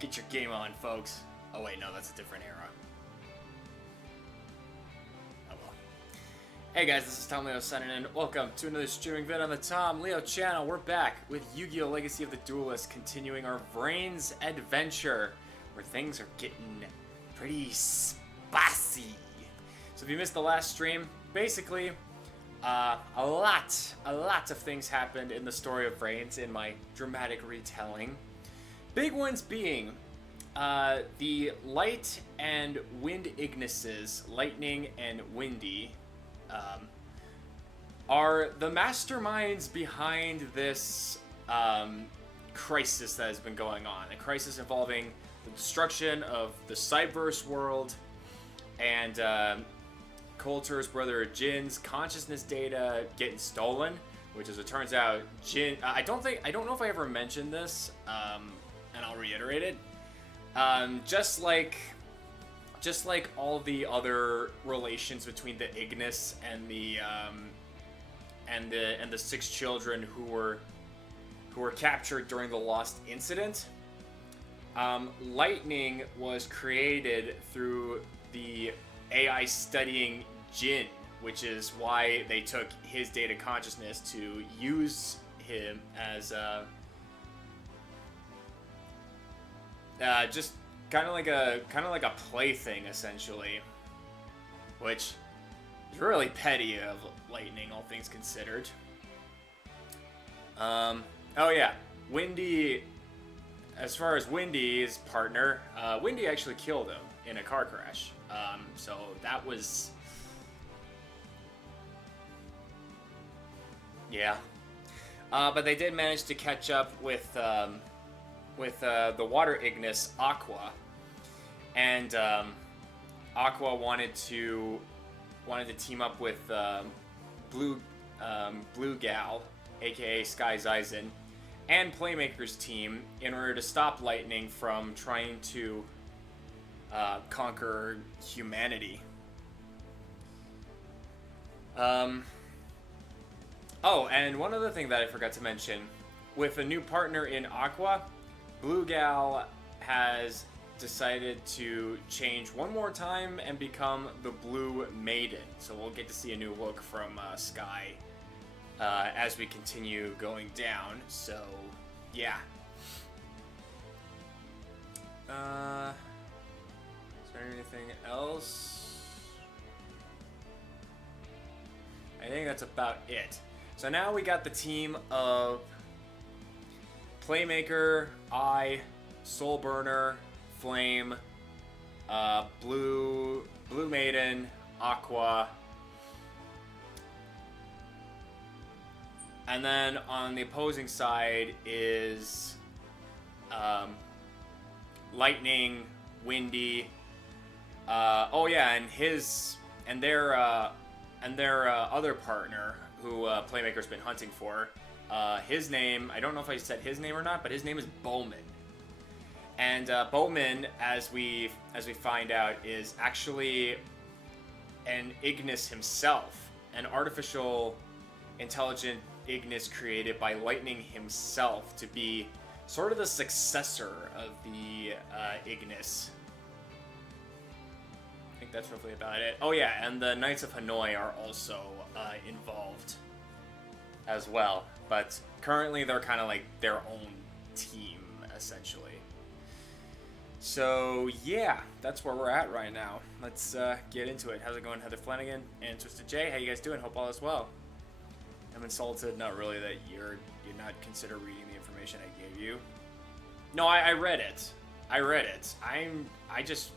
Get your game on, folks. Oh wait, no, that's a different era. Oh well. Hey guys, this is Tom Leo signing in. Welcome to another streaming vid on the Tom Leo channel. We're back with Yu-Gi-Oh! Legacy of the Duelist, continuing our Vrains adventure, where things are getting pretty spicy. So if you missed the last stream, basically, a lot of things happened in the story of Vrains in my dramatic retelling. Big ones being the light and wind Ignises, lightning and windy, are the masterminds behind this crisis that has been going on. A crisis involving the destruction of the Cyberse world and Coulter's brother Jin's consciousness data getting stolen, which, as it turns out, Jin. I don't know if I ever mentioned this, and I'll reiterate it. Just like all the other relations between the Ignis and the 6 children who were captured during the Lost Incident. Lightning was created through the AI studying Jin, which is why they took his data consciousness to use him as just kind of like a plaything, essentially, which is really petty of Lightning, all things considered. Oh yeah, Windy. As far as Windy's partner, Windy actually killed him in a car crash. So that was, yeah. But they did manage to catch up with the water Ignis, Aqua, and Aqua wanted to team up with Blue Gal, aka Sky Zyzen, and Playmaker's team in order to stop Lightning from trying to conquer humanity. Oh, and one other thing that I forgot to mention, with a new partner in Aqua, Blue Gal has decided to change one more time and become the Blue Maiden. So we'll get to see a new look from Sky as we continue going down. So, yeah. Is there anything else? I think that's about it. So now we got the team of Playmaker, Soulburner, Flame, Blue Maiden, Aqua, and then on the opposing side is Lightning, Windy. Oh yeah, and their other partner who Playmaker's been hunting for. His name, I don't know if I said his name or not, but his name is Bowman. And Bowman, as we find out, is actually an Ignis himself, an artificial intelligent Ignis created by Lightning himself to be sort of the successor of the Ignis. I think that's roughly about it. Oh yeah, and the Knights of Hanoi are also involved as well, but currently they're kind of like their own team, essentially. So yeah, that's where we're at right now. Let's get into it. How's it going, Heather Flanagan and Twisted J? How you guys doing? Hope all is well. I'm insulted, not really, that you're not consider reading the information I gave you. No, I read it. I just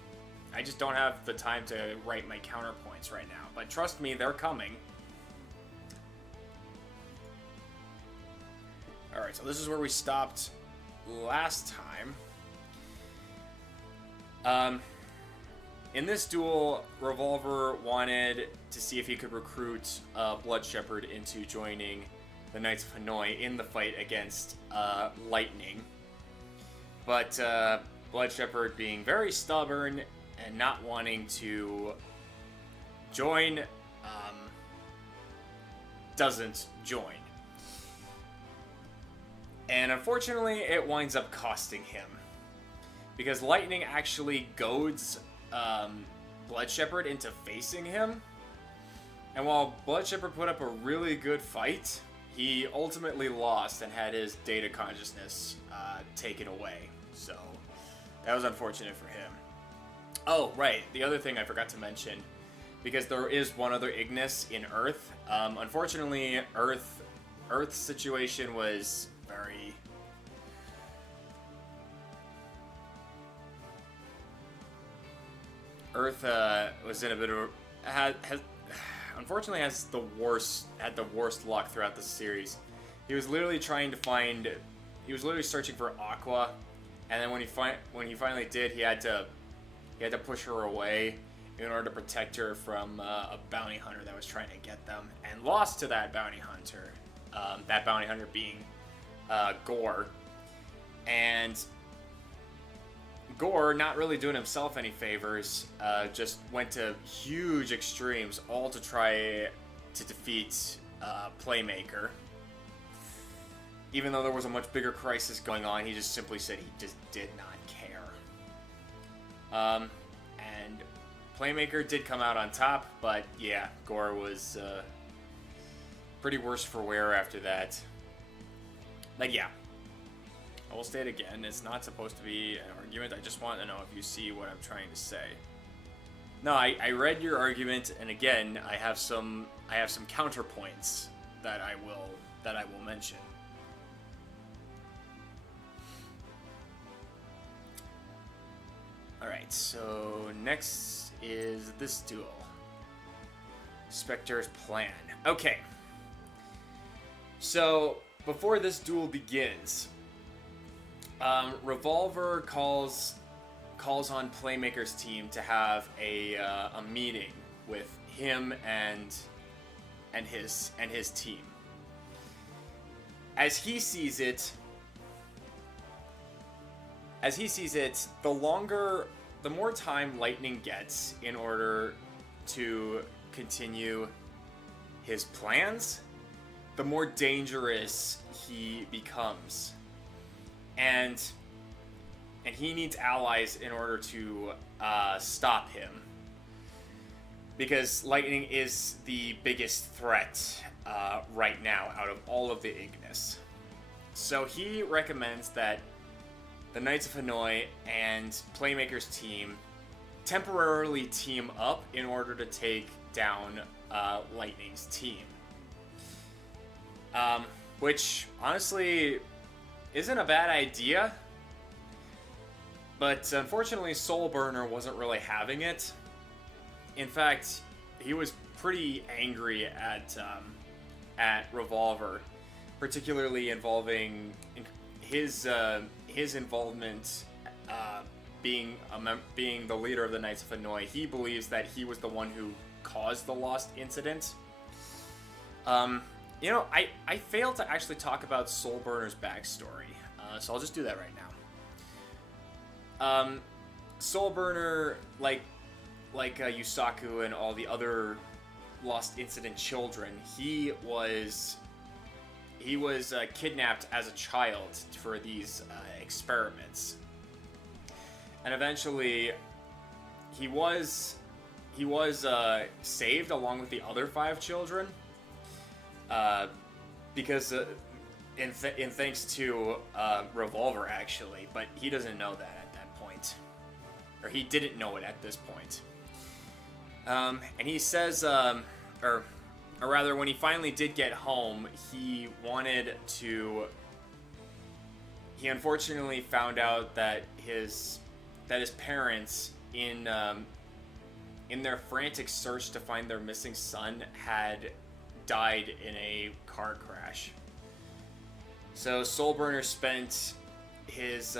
don't have the time to write my counterpoints right now. But trust me, they're coming. Alright, so this is where we stopped last time. In this duel, Revolver wanted to see if he could recruit Blood Shepherd into joining the Knights of Hanoi in the fight against Lightning. But Blood Shepherd, being very stubborn and not wanting to join, doesn't join. And unfortunately, it winds up costing him. because Lightning actually goads Blood Shepherd into facing him. And while Blood Shepherd put up a really good fight, he ultimately lost and had his data consciousness taken away. So that was unfortunate for him. Oh, right. The other thing I forgot to mention, because there is one other Ignis in Earth. Unfortunately, Earth's situation was very... Earth was in a bit of unfortunately had the worst luck throughout the series. He was literally searching for Aqua, and then when he finally did, he had to push her away in order to protect her from a bounty hunter that was trying to get them, and lost to that bounty hunter. That bounty hunter being Gore, and Gore, not really doing himself any favors, just went to huge extremes, all to try to defeat Playmaker. Even though there was a much bigger crisis going on, he just simply said he just did not care. And Playmaker did come out on top, but yeah, Gore was pretty worse for wear after that. But yeah. I will state again, it's not supposed to be an argument. I just want to know if you see what I'm trying to say. No, I read your argument, and again, I have some counterpoints that I will mention. All right, so next is this duel. Spectre's plan. Okay. So before this duel begins, Revolver calls on Playmaker's team to have a meeting with him and his team. As he sees it, the more time Lightning gets in order to continue his plans, the more dangerous he becomes. And he needs allies in order to stop him, because Lightning is the biggest threat right now out of all of the Ignis. So he recommends that the Knights of Hanoi and Playmaker's team temporarily team up in order to take down Lightning's team. Which, honestly, isn't a bad idea, but unfortunately Soulburner wasn't really having it. In fact, he was pretty angry at Revolver, particularly involving his involvement being the leader of the Knights of Hanoi. He believes that he was the one who caused the Lost incident. You know, I failed to actually talk about Soulburner's backstory, so I'll just do that right now. Soulburner, like Yusaku and all the other Lost Incident children, he was kidnapped as a child for these experiments, and eventually he was saved along with the other 5 children. Because in thanks to Revolver, actually, but he doesn't know that at that point, or he didn't know it at this point. And he says, or rather, when he finally did get home, he unfortunately found out that his parents, in their frantic search to find their missing son, had died in a car crash. So Soulburner spent his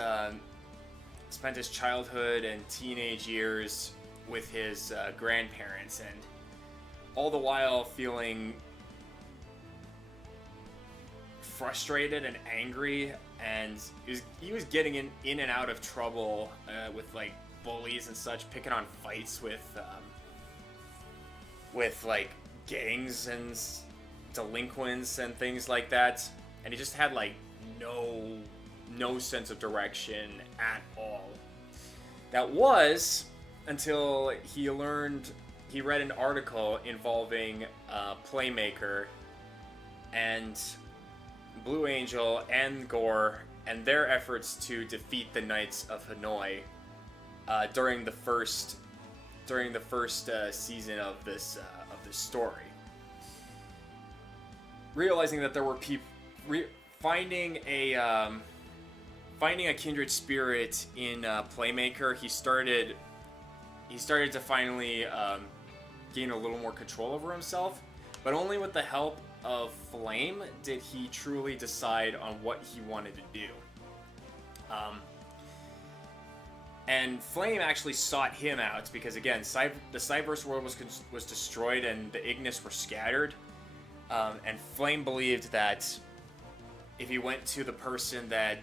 childhood and teenage years with his grandparents, and all the while feeling frustrated and angry, and he was getting in and out of trouble with like bullies and such, picking on fights with like gangs and delinquents and things like that, and he just had like no sense of direction at all. That was until he read an article involving Playmaker and Blue Angel and Gore and their efforts to defeat the Knights of Hanoi during the first season of this story. Realizing that there were people finding a kindred spirit in Playmaker, he started to finally gain a little more control over himself, but only with the help of Flame did he truly decide on what he wanted to do. And Flame actually sought him out because, again, the Cyberse world was destroyed and the Ignis were scattered. And Flame believed that if he went to the person that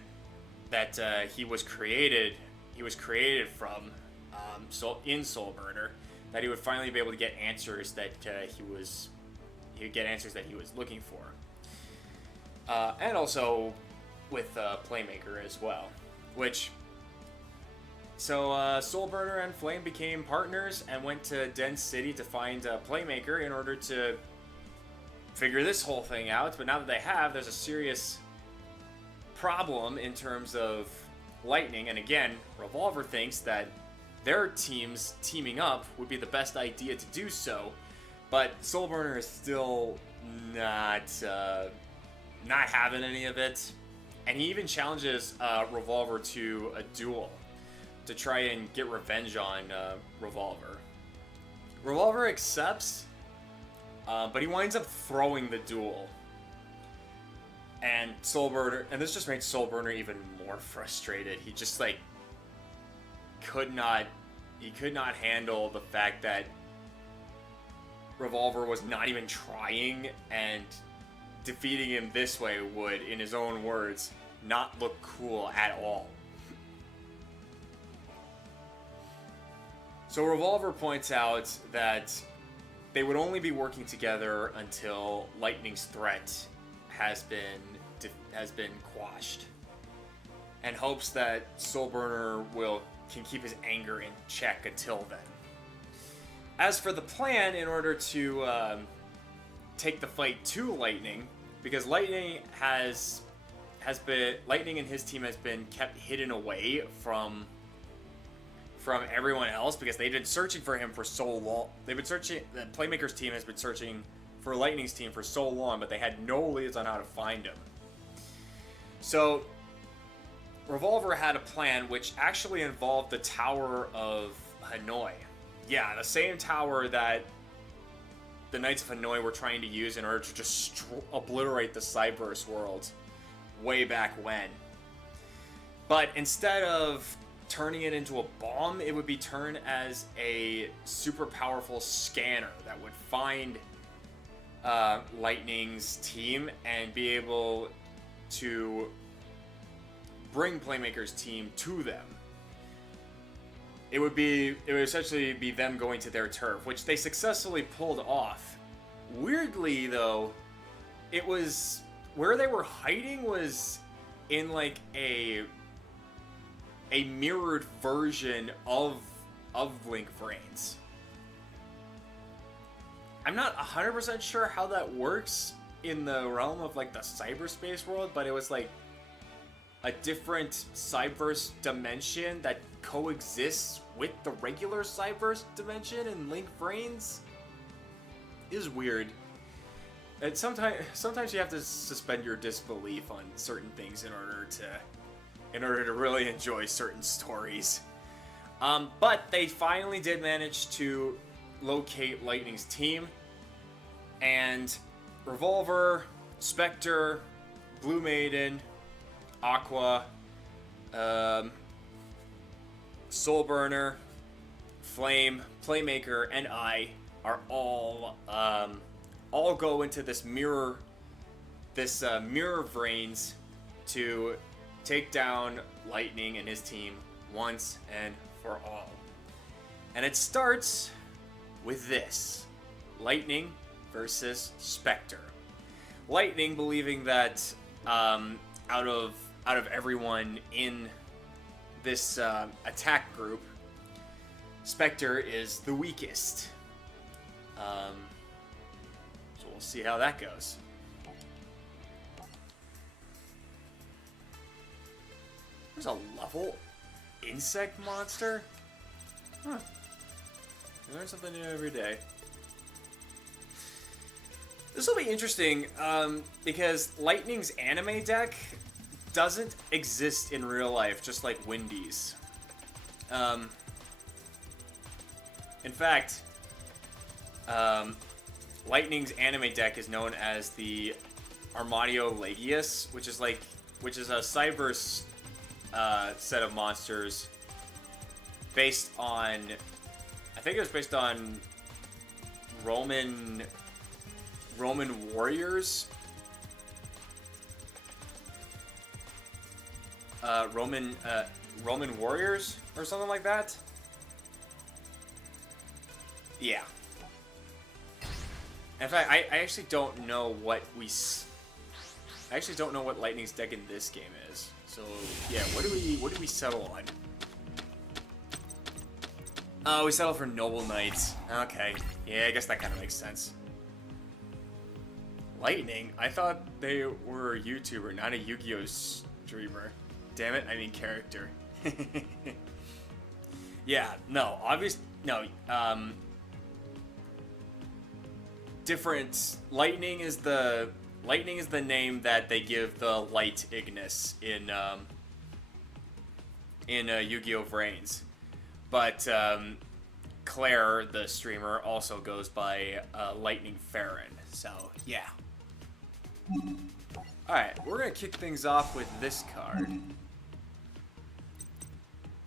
he was created from, in Soulburner, that he would finally be able to get answers that he would get answers that he was looking for. And also with Playmaker as well, So Soulburner and Flame became partners and went to Den City to find Playmaker in order to figure this whole thing out. But now that they have, there's a serious problem in terms of Lightning. And again, Revolver thinks that their teams teaming up would be the best idea to do so. But Soulburner is still not having any of it. And he even challenges Revolver to a duel to try and get revenge on Revolver. Revolver accepts, but he winds up throwing the duel. And Soulburner, and this just made Soulburner even more frustrated. He just could not handle the fact that Revolver was not even trying, and defeating him this way would, in his own words, not look cool at all. So Revolver points out that they would only be working together until Lightning's threat has been quashed, and hopes that Soulburner can keep his anger in check until then. As for the plan, in order to take the fight to Lightning, because Lightning and his team has been kept hidden away from everyone else because they've been searching for him for so long. The Playmaker's team has been searching for Lightning's team for so long, but they had no leads on how to find him. So Revolver had a plan which actually involved the Tower of Hanoi. Yeah, the same tower that the Knights of Hanoi were trying to use in order to just obliterate the Cyberse world way back when. But instead of turning it into a bomb, it would be turned as a super powerful scanner that would find Lightning's team and be able to bring Playmaker's team to them. It would essentially be them going to their turf, which they successfully pulled off. Weirdly, though, it was where they were hiding was in a mirrored version of Link Vrains. I'm not 100% sure how that works in the realm of the cyberspace world, but it was a different Cyberse dimension that coexists with the regular Cyberse dimension in Link Vrains. Is weird. And sometimes you have to suspend your disbelief on certain things in order to really enjoy certain stories. But they finally did manage to locate Lightning's team, and Revolver, Spectre, Blue Maiden, Aqua, Soulburner, Flame, Playmaker, and I are all go into this mirror Vrains to take down Lightning and his team once and for all. And it starts with this: Lightning versus Spectre. Lightning believing that out of everyone in this attack group, Spectre is the weakest. So we'll see how that goes. There's a level insect monster? Huh. You learn something new every day. This will be interesting, because Lightning's anime deck doesn't exist in real life, just like Windy's. In fact, Lightning's anime deck is known as the Armadio Legius, which is a Cyberse set of monsters based on, I think it was based on Roman warriors. Roman warriors or something like that. Yeah. In fact, I actually don't know what Lightning's deck in this game is. So yeah, what do we settle on? Oh, we settle for Noble Knights. Okay. Yeah, I guess that kind of makes sense. Lightning? I thought they were a YouTuber, not a Yu-Gi-Oh! Streamer. Damn it, I mean character. Yeah, no, different. Lightning is the name that they give the light Ignis in Yu-Gi-Oh! Vrains. But Claire, the streamer, also goes by Lightning Farron. So, yeah. Alright, we're going to kick things off with this card.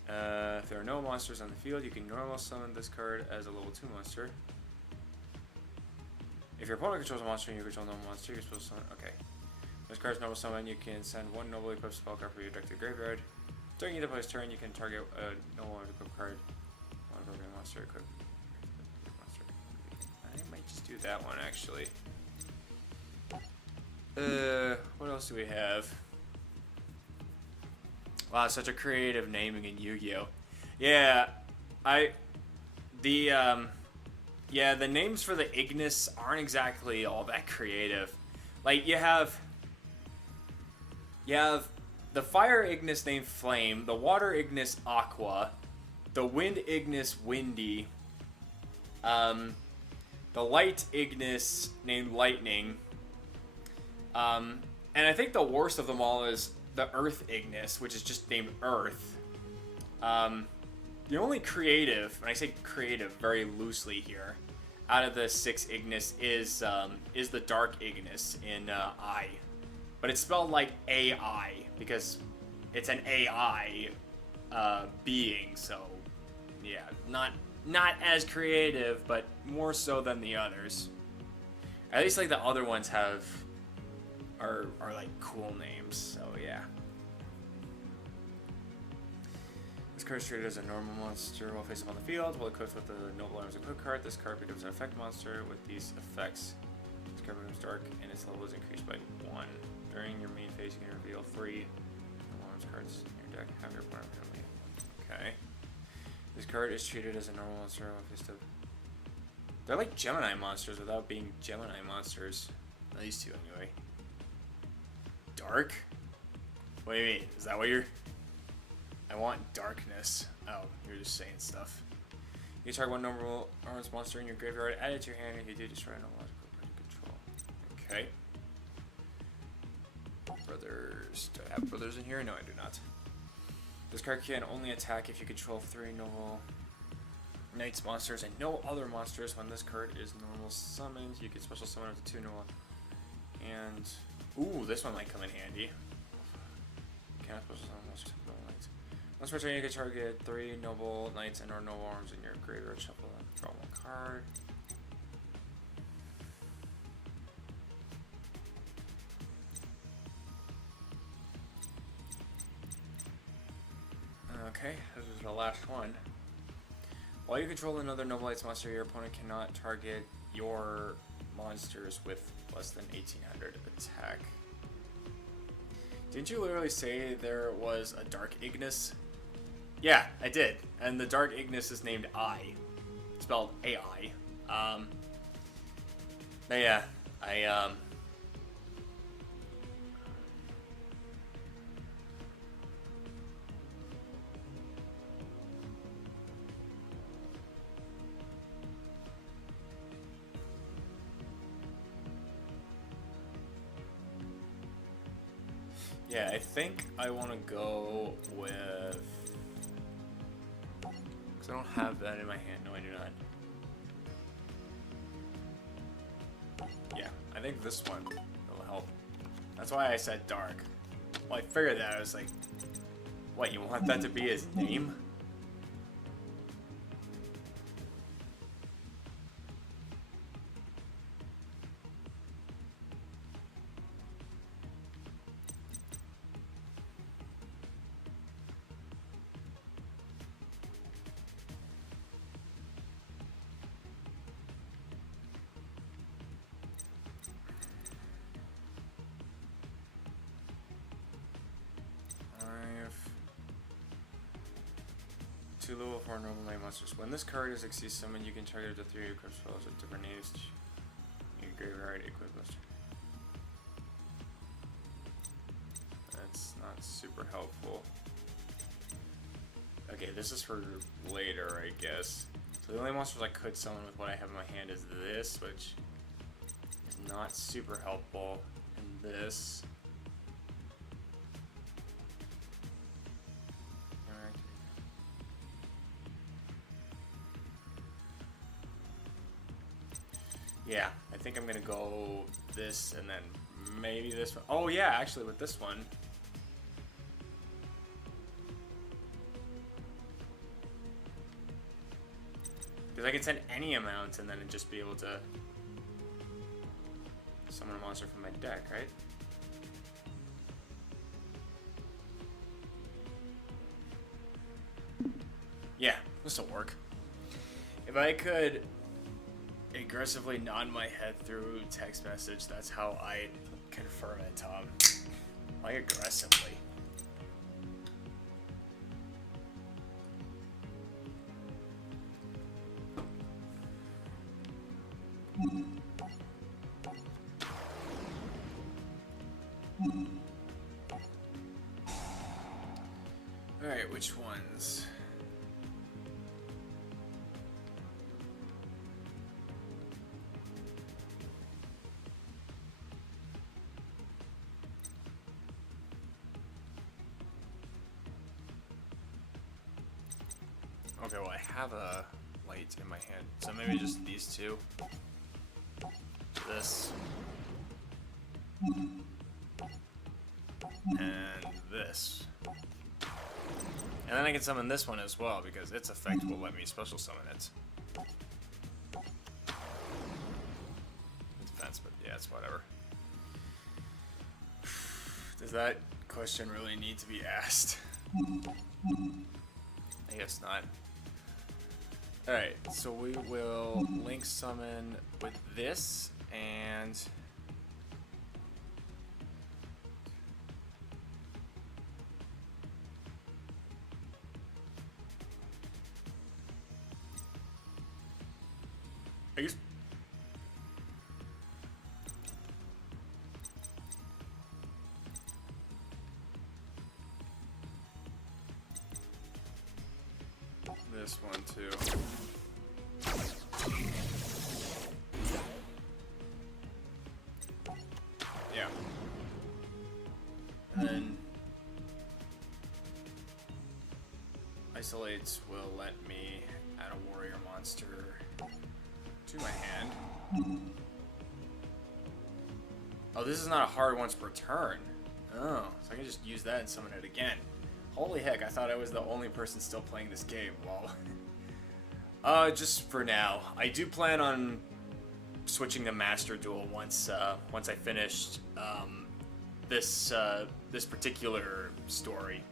If there are no monsters on the field, you can normal summon this card as a level 2 monster. If your opponent controls a monster and you control no monster, you're supposed to summon. Okay. This card's normal summon, you can send one noble equipped spell card from your deck to the graveyard. During either player's turn, you can target a noble equipped card. One broken monster equipped. I might just do that one actually. What else do we have? Wow, such a creative naming in Yu-Gi-Oh! Yeah, the names for the Ignis aren't exactly all that creative. Like, you have the Fire Ignis named Flame, the Water Ignis Aqua, the Wind Ignis Windy, the Light Ignis named Lightning, and I think the worst of them all is the Earth Ignis, which is just named Earth. The only creative, and I say creative very loosely here, out of the 6 Ignis is the Dark Ignis in I. But it's spelled like AI, because it's an AI being, so yeah, not as creative, but more so than the others. At least like the other ones are like cool names, so yeah. This card is treated as a normal monster while face up on the field. While equipped with the Noble Arms equipped card, this card becomes an effect monster with these effects. This card becomes dark and its level is increased by 1. During your main phase, you can reveal 3 Noble Arms cards in your deck. Have your opponent permanently. Okay. This card is treated as a normal monster while face up. They're like Gemini monsters without being Gemini monsters. These two, anyway. Dark? What do you mean? Is that what you're... I want darkness. Oh, you're just saying stuff. You target one normal arms monster in your graveyard, add it to your hand, if you do, destroy no logical card control. Okay. Brothers. Do I have brothers in here? No, I do not. This card can only attack if you control 3 normal Knights monsters and no other monsters. When this card is normal summoned, you can special summon up to 2 normal. And... ooh, this one might come in handy. You cannot special summon most normal Knights. Once per turn, you can target 3 Noble Knights and or Noble Arms in your graveyard. Shuffle and draw 1 card. Okay, this is the last one. While you control another Noble Knights monster, your opponent cannot target your monsters with less than 1800 attack. Didn't you literally say there was a Dark Ignis Yeah, I did. And the Dark Ignis is named I. Spelled AI. But yeah, yeah, I think I want to go with... Because I don't have that in my hand. No, I do not. Yeah, I think this one will help. That's why I said dark. Well, I figured that. I was like, what, you want that to be his name? Two level 4 normal night monsters. When this card is XC summoned, you can target up to 3 equipped spells with different names. You can graveyard equip list. That's not super helpful. Okay, this is for later, I guess. So the only monsters I could summon with what I have in my hand is this, which is not super helpful. And this. Yeah, I think I'm gonna go this and then maybe this one. Oh yeah, actually with this one. Because I can send any amount and then it'd just be able to summon a monster from my deck, right? Yeah, this'll work. If I could aggressively nod my head through text message, that's how I confirm it, Tom. Like aggressively. Alright, which ones? Okay, well I have a light in my hand, so maybe just these two. This. And this. And then I can summon this one as well, because its effect will let me special summon it. Defense, but yeah, it's whatever. Does that question really need to be asked? I guess not. Alright, so we will link summon with this, and I guess this one too. Yeah. And then isolates will let me add a warrior monster to my hand. Oh, this is not a hard once per turn. Oh, so I can just use that and summon it again. Holy heck, I thought I was the only person still playing this game. Well, just for now. I do plan on switching to Master Duel once I finished this particular story.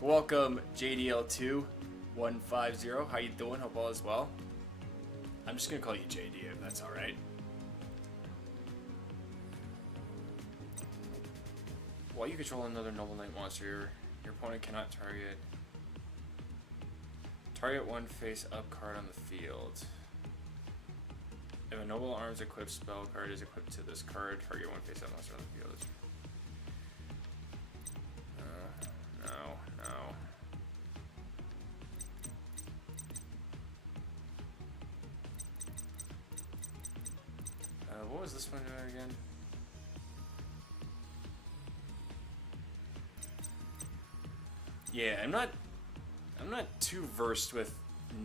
Welcome, JDL2150. How you doing? Hope all is well. I'm just gonna call you JD if that's all right. While you control another Noble Knight monster, your opponent cannot target Target one face-up card on the field. If a noble arms equipped spell card is equipped to this card, target one face-up monster on the field. No. What was this one doing again? Yeah, I'm not too versed with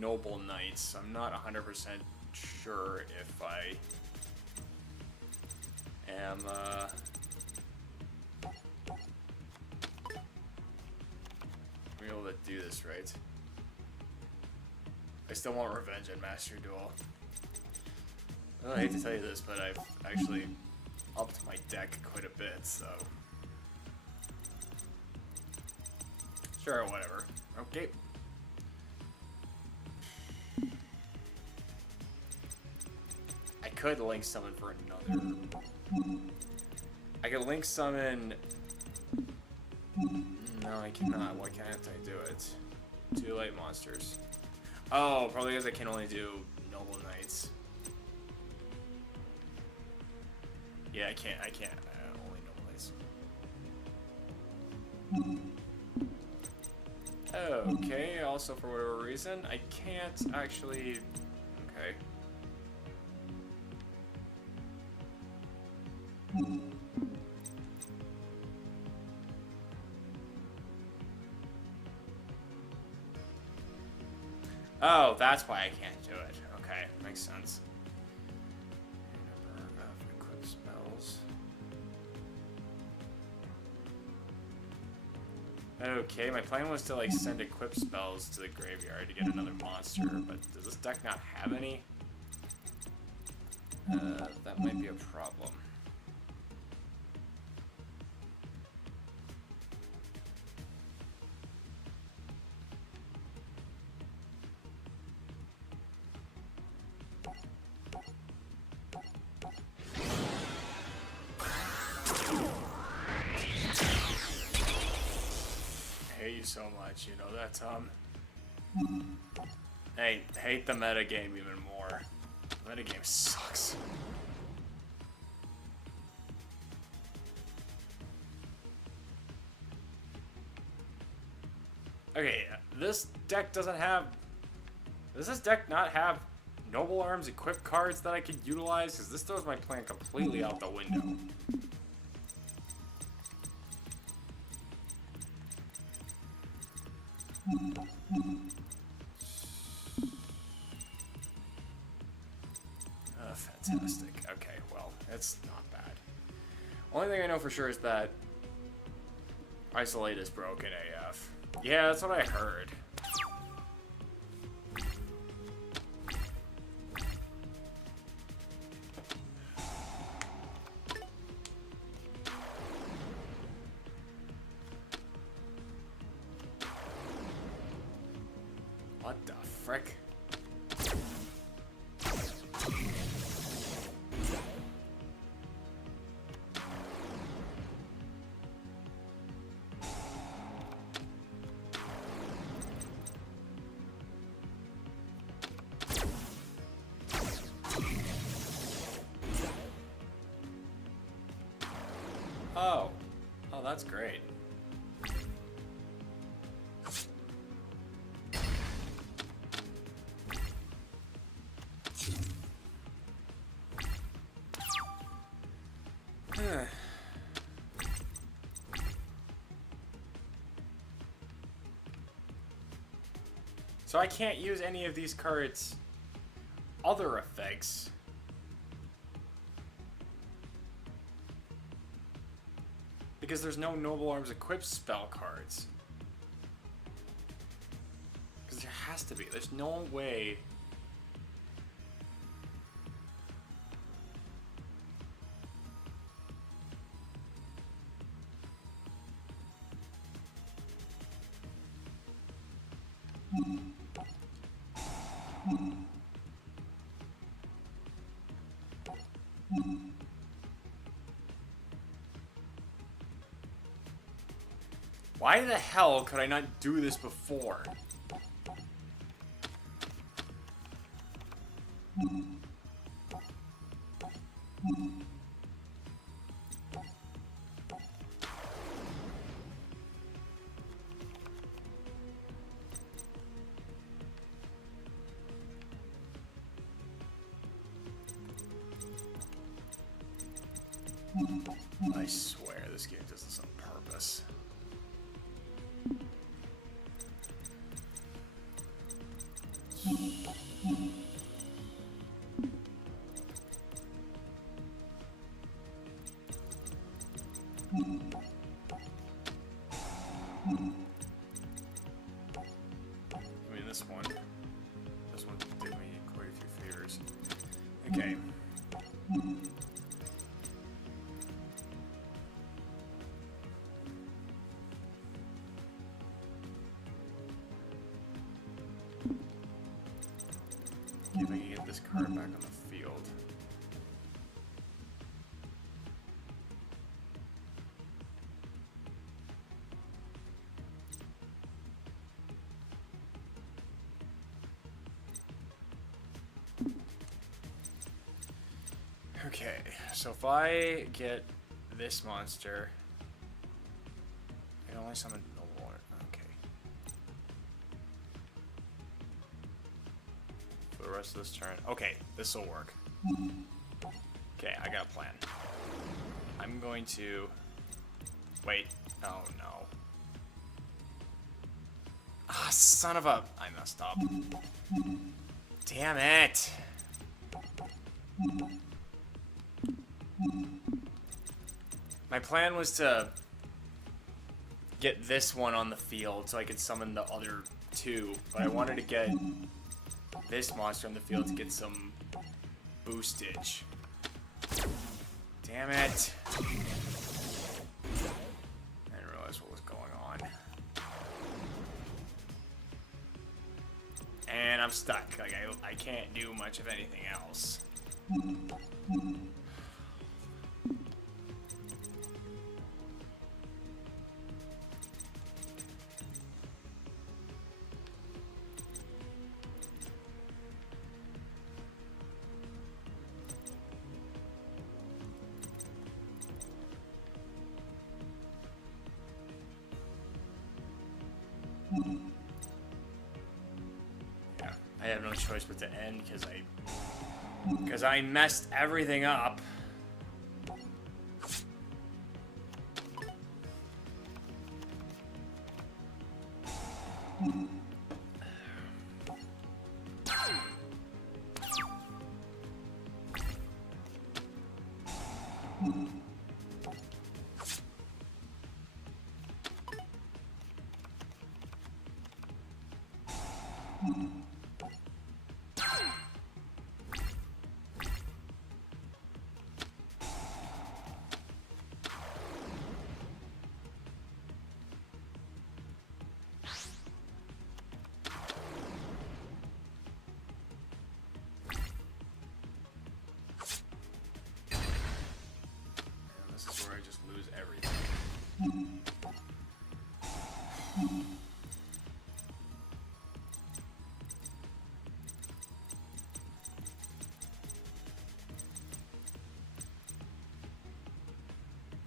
noble knights. I'm not 100% sure if I am able to do this right. I still want revenge on Master Duel. I hate to tell you this, but I've actually upped my deck quite a bit, so... Sure, whatever. Okay. I could link summon for another... I could link summon... No, I cannot. Why can't I do it? 2 light monsters. Oh, probably because I can only do noble knights. Yeah, I can't. Only noble knights. Okay, also for whatever reason, I can't actually... Okay. Oh, that's why I can't do it. Okay, makes sense. Number of equipped spells. Okay, my plan was to like send equipped spells to the graveyard to get another monster, but does this deck not have any? That might be a problem. So much, you know that, I hate the metagame even more. The metagame sucks. Okay, this deck doesn't have... Does this deck not have Noble Arms equipped cards that I could utilize? Because this throws my plan completely out the window. Fantastic. Okay, well, it's not bad. Only thing I know for sure is that Isolate is broken AF. Yeah, that's what I heard. What the frick? Oh, that's great. So I can't use any of these cards' other effects. Because there's no Noble Arms equipped spell cards. Because there has to be. There's no way. Why the hell could I not do this before? I swear this game does this on purpose. I mean, this one did me quite a few favors. Okay. See if I can get this card back on the field. Okay, so if I get this monster, I can only summon the water. Okay. For the rest of this turn. Okay, this will work. Okay, I got a plan. I'm going to... Wait. Oh, no. Ah, son of a... I messed up. Damn it! My plan was to get this one on the field so I could summon the other two, but I wanted to get this monster on the field to get some boostage. Damn it! I didn't realize what was going on. And I'm stuck. Like, I can't do much of anything else. Yeah, I have no choice but to end because I messed everything up.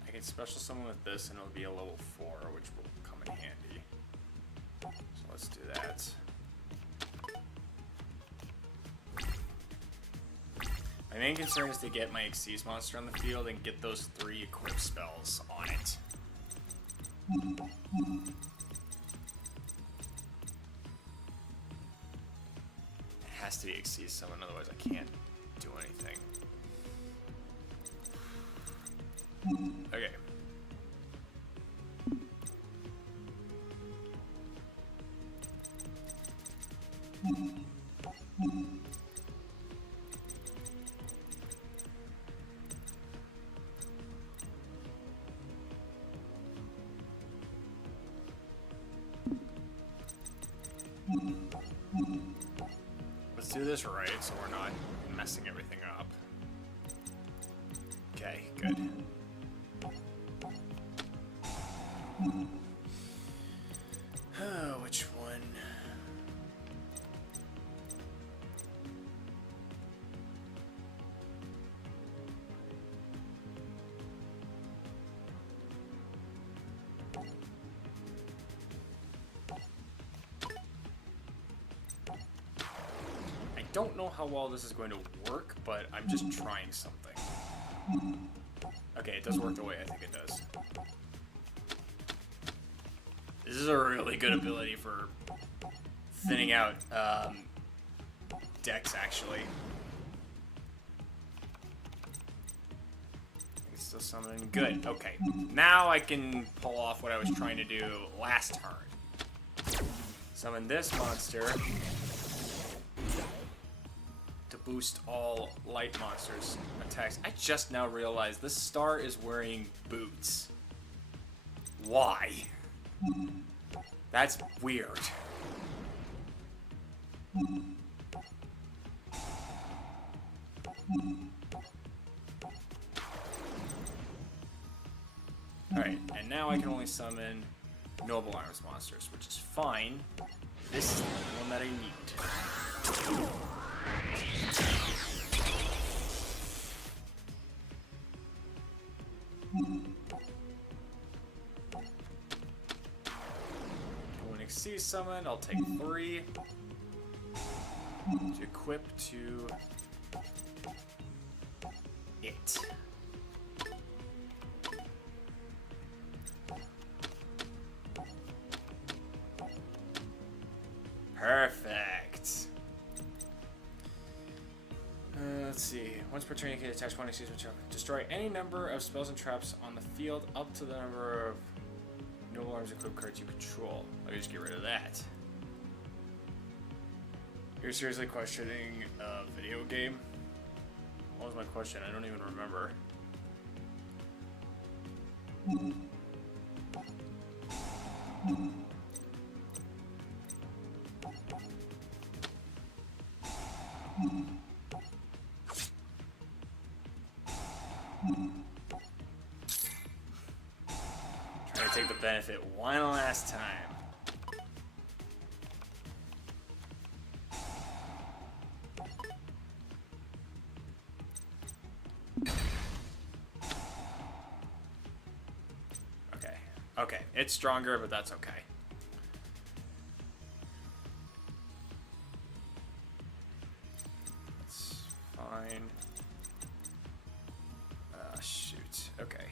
I can special summon with this and it'll be a level 4, which will come in handy. So let's do that. My main concern is to get my Xyz monster on the field and get those 3 equip spells on it. It has to be Xyz summon, otherwise I can't do anything. Okay. Let's do this right so we're not messing everything up. Okay, good. Oh, which one? don't know how well this is going to work, but I'm just trying something. Okay, it does work the way I think it does. This is a really good ability for thinning out decks, actually. It's still summoning. Good, okay. Now I can pull off what I was trying to do last turn. Summon this monster to boost all light monsters' attacks. I just now realized this star is wearing boots. Why? That's weird. Alright, and now I can only summon Noble Arms monsters, which is fine. This is the one that I need. When exceeds summon, I'll take 3 to equip to it. Perfect. Let's see. Once per turn, you can attach one excuse which destroy any number of spells and traps on the field up to the number of Noble Arms equipped cards you control. Let me just get rid of that. You're seriously questioning a video game? What was my question? I don't even remember. Trying to take the benefit one last time. Okay, it's stronger, but that's okay. That's fine. Shoot. Okay.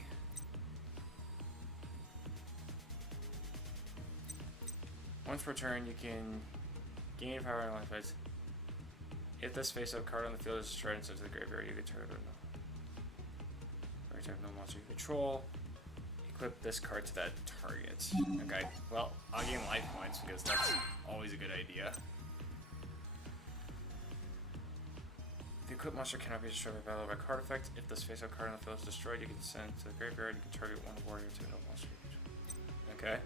Once per turn, you can gain power in life phase. If this face-up card on the field is destroyed and sent to the graveyard, you can target no monster you control. Equip this card to that target. Okay, well, I'll gain life points because that's always a good idea. The equipped monster cannot be destroyed by battle by card effect. If this face-up card on the field is destroyed, you can send to the graveyard. You can target one warrior to no monster. Okay.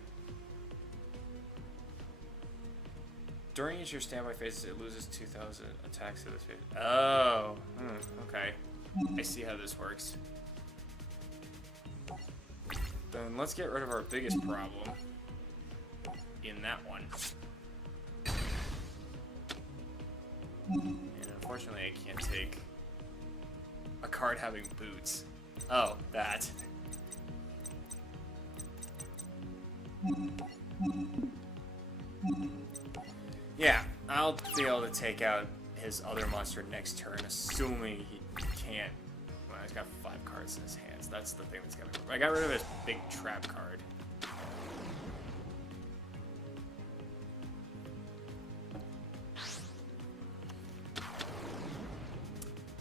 During each of your standby phases, it loses 2,000 attacks to this phase. Oh, okay. I see how this works. Then let's get rid of our biggest problem in that one. And unfortunately, I can't take a card having boots. Oh, that. Yeah, I'll be able to take out his other monster next turn, assuming he can't. Well, he's got 5 cards in his hands. That's the thing that's gonna work. I got rid of his big trap card.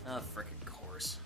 Oh, frickin' course.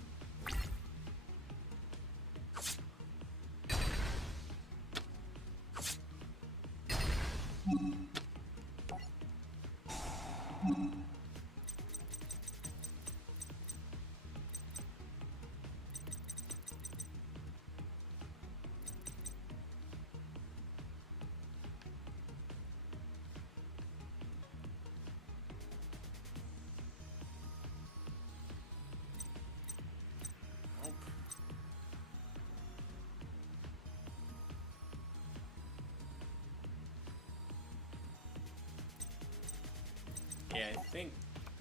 Yeah,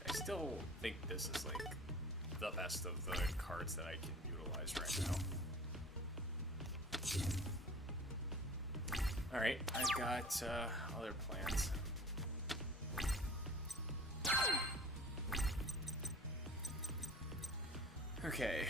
I still think this is like the best of the cards that I can utilize right now. Alright, I've got other plans. Okay.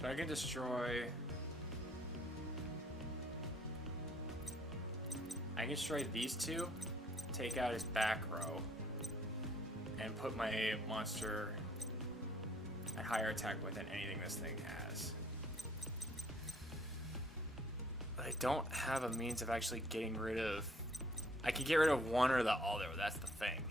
So I can destroy... I can destroy these two, take out his back row, and put my monster at higher attack with than anything this thing has. But I don't have a means of actually getting rid of... I can get rid of one or the other, that's the thing.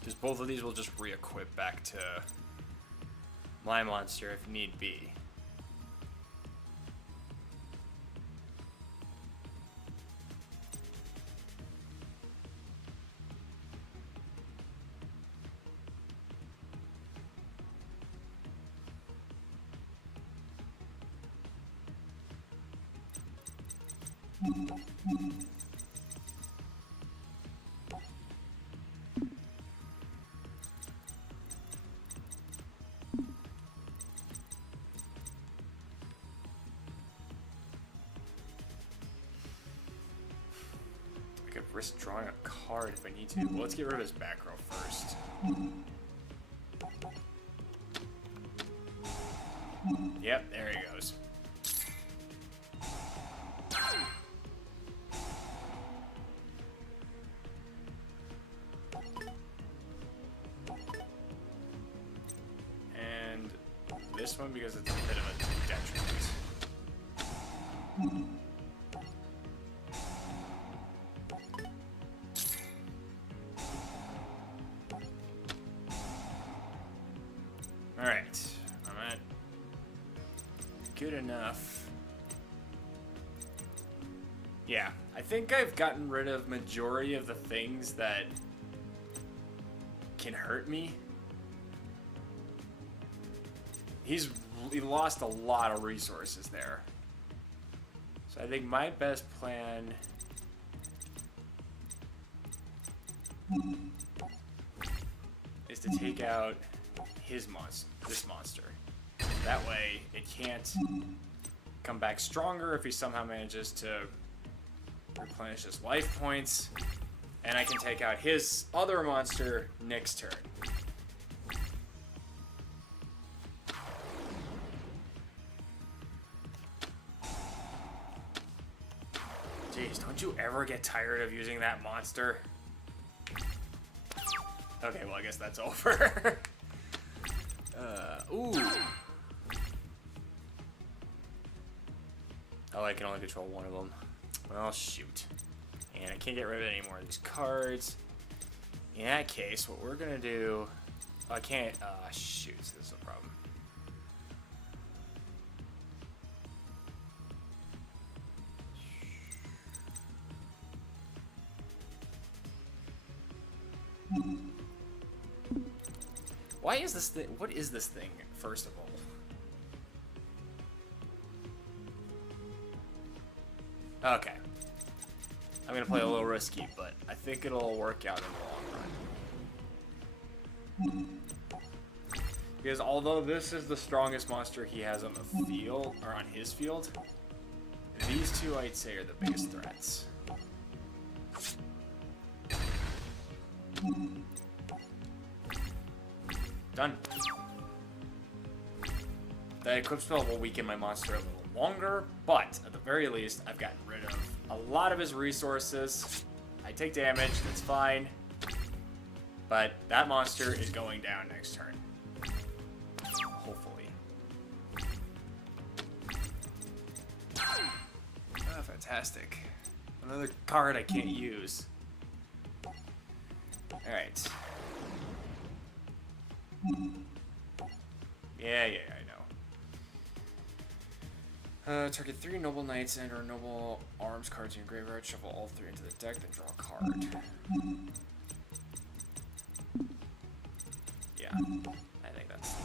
Because both of these will just re-equip back to my monster if need be. I could risk drawing a card if I need to. Well, let's get rid of his back row first. Yep, there he goes. And this one because it's a bit of a detriment. Alright, I'm at good enough. Yeah, I think I've gotten rid of majority of the things that can hurt me. He lost a lot of resources there. So I think my best plan is to take out his this monster. That way it can't come back stronger if he somehow manages to replenish his life points. And I can take out his other monster next turn. Jeez, don't you ever get tired of using that monster? Okay, well I guess that's over. Ooh. Oh, I can only control one of them. Well, shoot. And I can't get rid of any more of these cards. In that case, what we're gonna do... Oh, I can't... shoot, this is a problem. Why is this thing... What is this thing, first of all? Okay. I'm gonna play a little risky, but I think it'll work out in the long run. Because although this is the strongest monster he has on the field, or on his field, these two I'd say are the biggest threats. Done. The equip spell will weaken my monster a little longer, but at the very least, I've gotten rid of a lot of his resources. I take damage, that's fine. But that monster is going down next turn. Hopefully. Ah, fantastic. Another card I can't use. Alright. Yeah, I know. Target 3 noble knights and or noble arms cards in your graveyard. Shuffle all 3 into the deck, then draw a card. Yeah, I think that's the...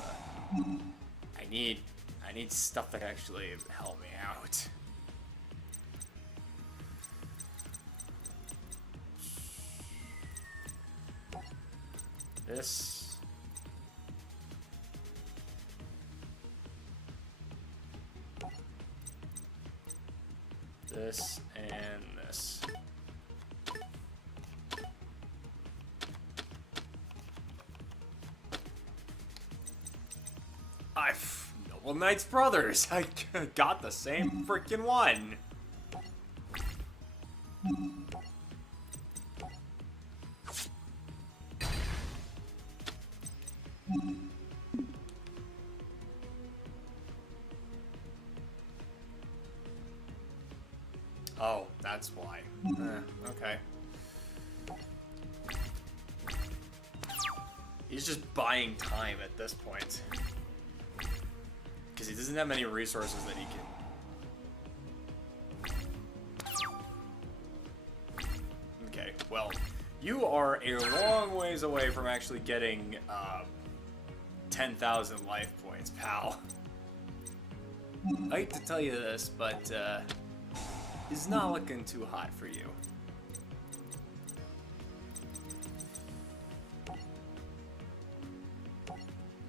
I need stuff that can actually help me out. This. This and this. Noble Knights Brothers. I got the same freaking one. Oh, that's why. Okay. He's just buying time at this point. Because he doesn't have many resources that he can... Okay, well, you are a long ways away from actually getting 10,000 life points, pal. I hate to tell you this, but it's not looking too hot for you.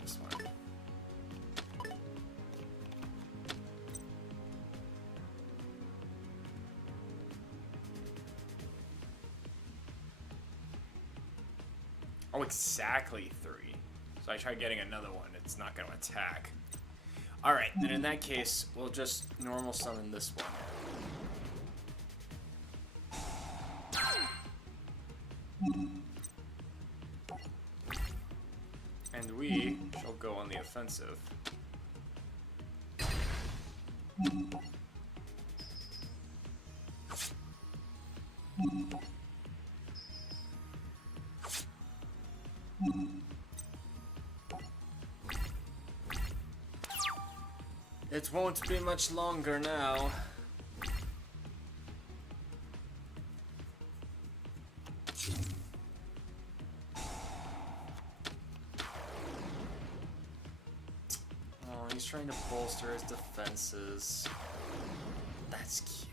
This one. Oh, exactly 3. So I try getting another one. It's not going to attack. Alright, then in that case, we'll just normal summon this one. And we shall go on the offensive. It won't be much longer now. Oh, he's trying to bolster his defenses. That's cute.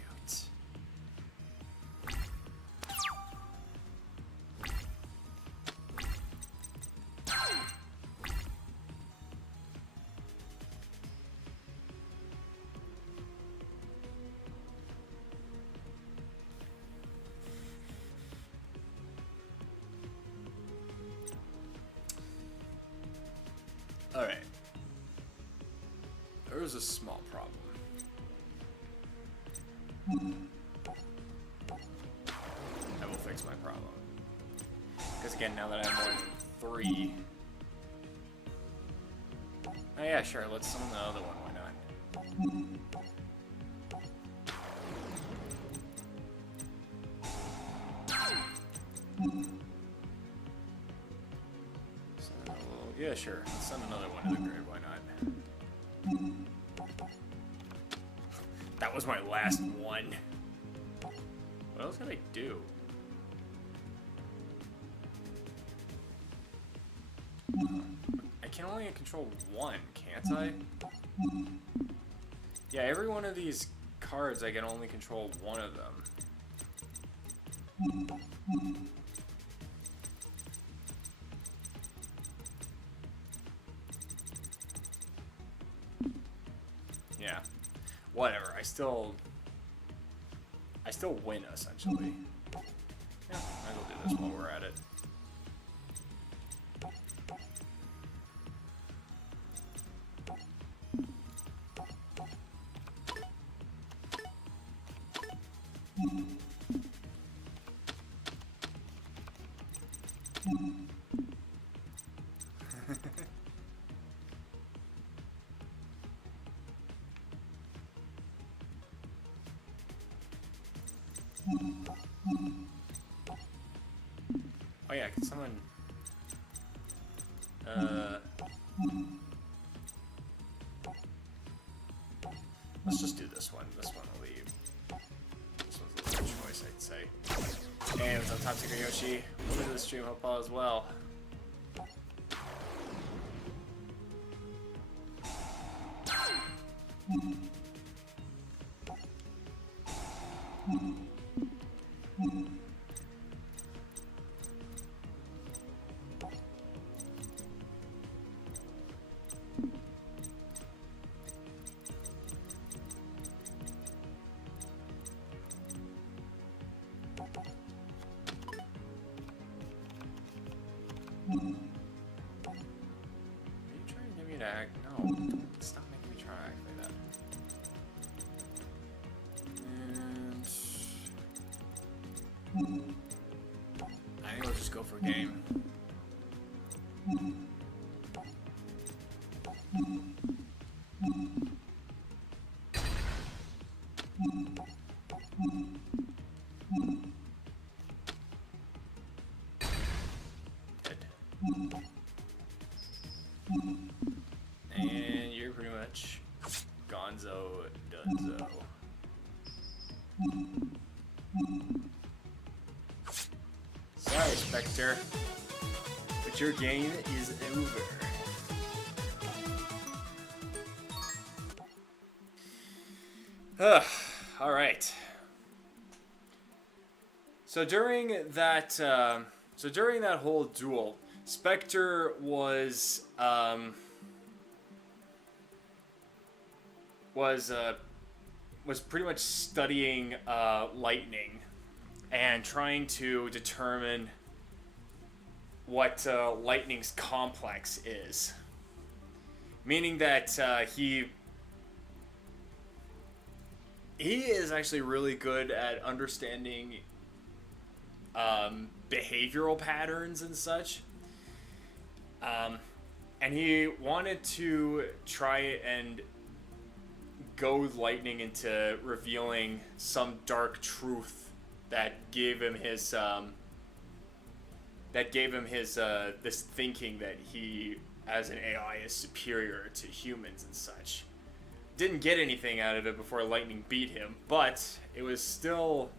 Alright. There is a small problem. That will fix my problem. Because again, now that I have more than 3... Oh yeah, sure, let's summon the other one, why not? Yeah, sure. Let's send another one to the grid. Why not? That was my last one. What else can I do? I can only control one, can't I? Yeah, every one of these cards, I can only control one of them. Yeah, whatever. I still win essentially. Yeah, might as well do this while we're at it. Oh yeah, can someone... Let's just do this one. This one will leave. This one's a good choice, I'd say. Hey, what's up, Top Secret Yoshi? Welcome to the stream, hope all is well. No, stop making me try to act like that. And I think we'll just go for game. And you're pretty much gonzo dunzo. Sorry, Spectre, but your game is over. All right. So during that whole duel, Spectre was pretty much studying lightning and trying to determine what lightning's complex is. Meaning that he is actually really good at understanding behavioral patterns and such. And he wanted to try and goad lightning into revealing some dark truth that gave him his this thinking that he as an AI is superior to humans and such. Didn't get anything out of it before lightning beat him, but it was still...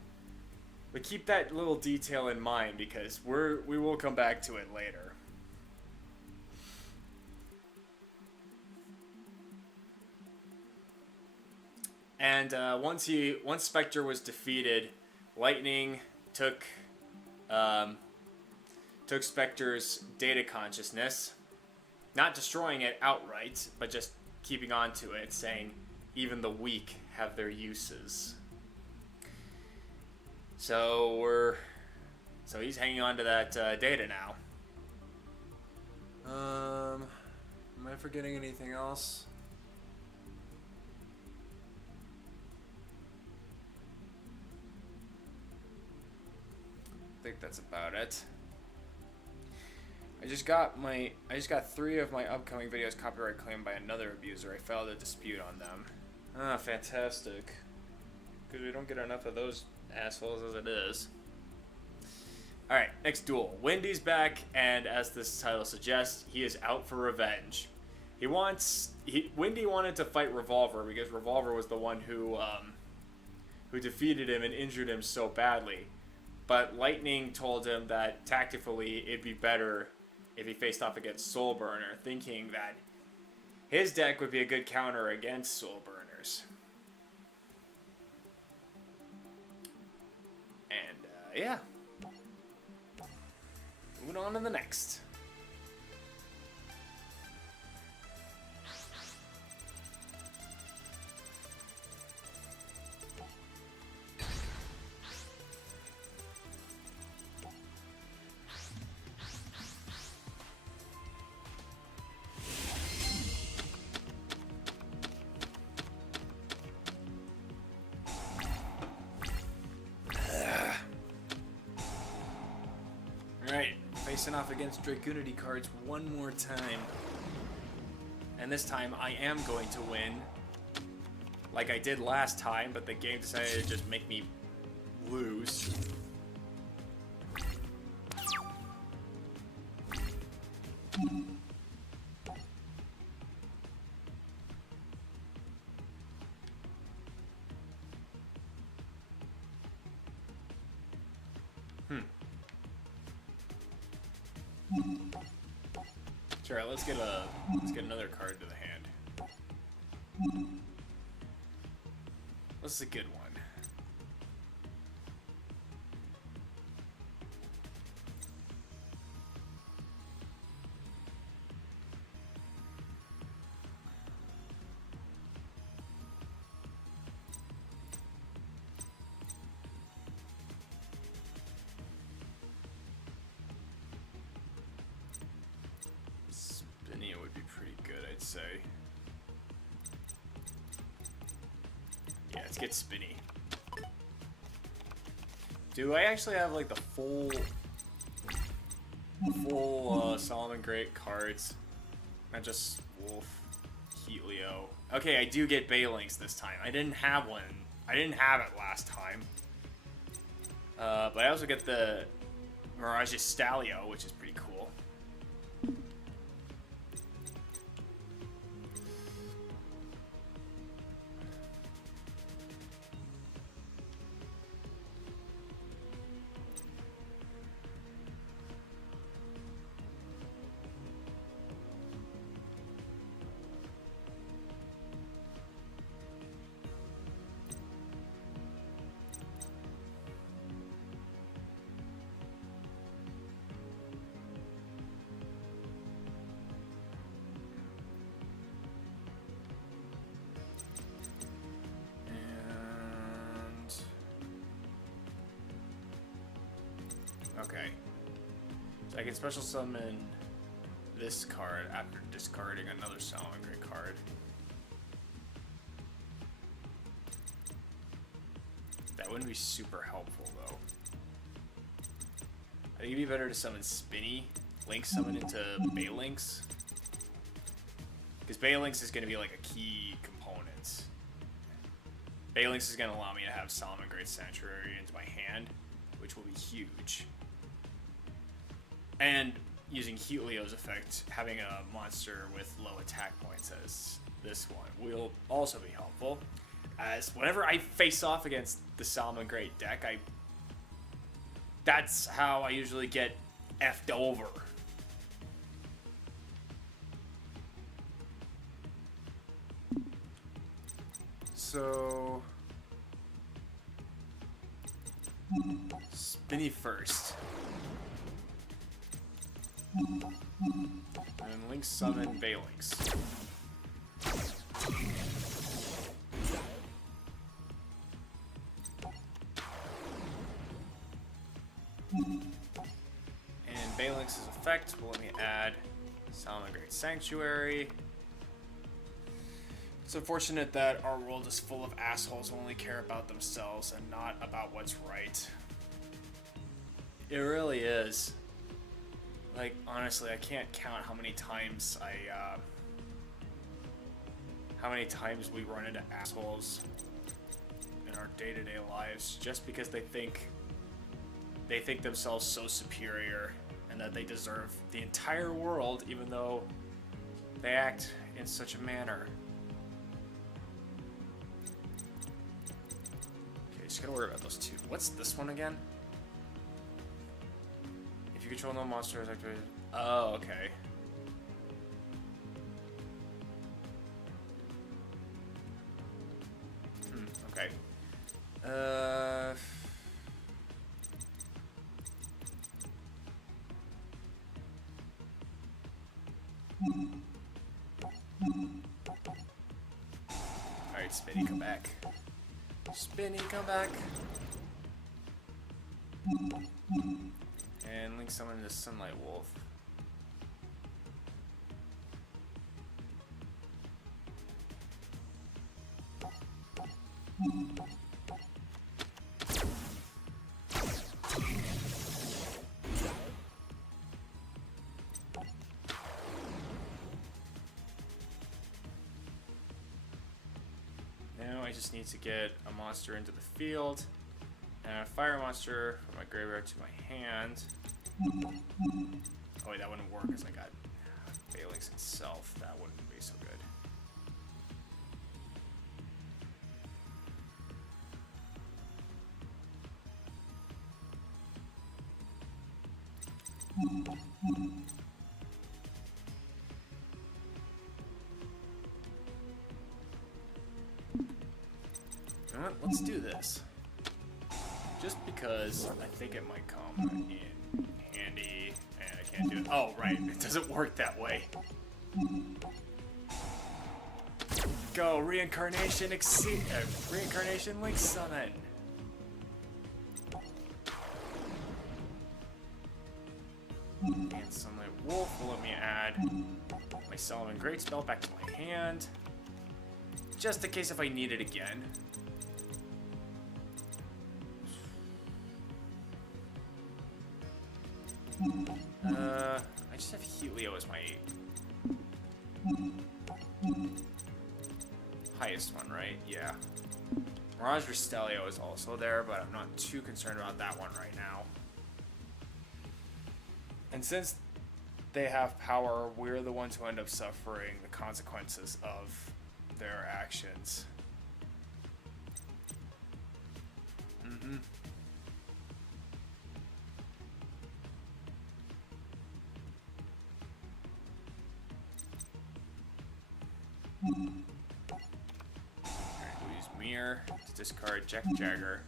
But keep that little detail in mind because we will come back to it later. And once Spectre was defeated, Lightning took Spectre's data consciousness, not destroying it outright, but just keeping on to it, saying even the weak have their uses. So he's hanging on to that data now. Am I forgetting anything else? I think that's about it. I just got 3 of my upcoming videos copyright claimed by another abuser. I filed a dispute on them. Ah, fantastic. Because we don't get enough of those assholes as it is. Alright, next duel. Wendy's back, and as this title suggests, he is out for revenge. Wendy wanted to fight Revolver because Revolver was the one who defeated him and injured him so badly. But Lightning told him that tactically it'd be better if he faced off against Soulburner, thinking that his deck would be a good counter against Soulburners. And, yeah. Moving on to the next. Facing off against Dragunity cards one more time. And this time I am going to win. Like I did last time, but the game decided to just make me lose. Sure, let's get another card to the hand. This is a good one. Would be pretty good, I'd say. Yeah, let's get Spinny. Do I actually have like the full Solomon Great cards? Not just Wolf, Helio. Okay, I do get Baylings this time. I didn't have one. I didn't have it last time. But I also get the Mirage Stalio, which is pretty cool. Okay. So I can special summon this card after discarding another Solomon Great card. That wouldn't be super helpful, though. I think it'd be better to summon Spinny, Link summon into Baylings. Because Baylings is going to be like a key component. Baylings is going to allow me to have Solomon Great Sanctuary into my hand, which will be huge. And using Helio's effect, having a monster with low attack points as this one will also be helpful. As whenever I face off against the Solomon Great deck, that's how I usually get effed over. So Spinny first. And Link summon Baylings. And Baylings' effect will let me add Solomon Great Sanctuary. It's unfortunate that our world is full of assholes who only care about themselves and not about what's right. It really is. Like, honestly, I can't count how many times we run into assholes in our day-to-day lives just because they think themselves so superior and that they deserve the entire world even though they act in such a manner. Okay, just gotta worry about those two. What's this one again? If you control no monsters, activate. Oh, okay. Okay. Alright, Spinny, come back. Spinny, come back. And Link summon the Sunlight Wolf. Now I just need to get a monster into the field, And a fire monster from my graveyard to my hand. Oh wait, that wouldn't work because I got Phalanx itself. That wouldn't be so good. You know what? Let's do this. Just because I think it might come in handy, and I can't do it. Oh, right. It doesn't work that way. Go, reincarnation reincarnation link summon. And Sunlight Wolf will let me add my Solomon Great Spell back to my hand. Just in case if I need it again. I just have Helio as my highest one, right? Yeah. Mirage Restelio is also there, but I'm not too concerned about that one right now. And since they have power, we're the ones who end up suffering the consequences of their actions. Mm-hmm. We'll use Mirror to discard Jack Jagger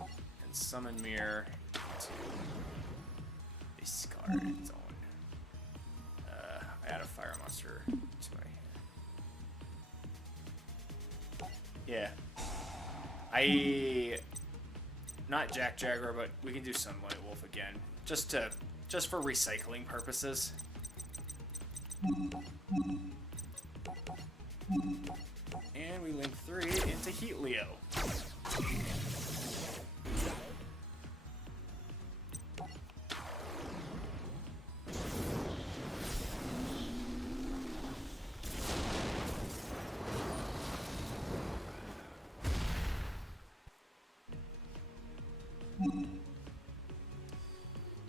and summon Mirror to discard its own. I add a fire monster to my hand. Yeah. Not Jack Jagger, but we can do Sunlight Wolf again. Just for recycling purposes. And we link 3 into Helio.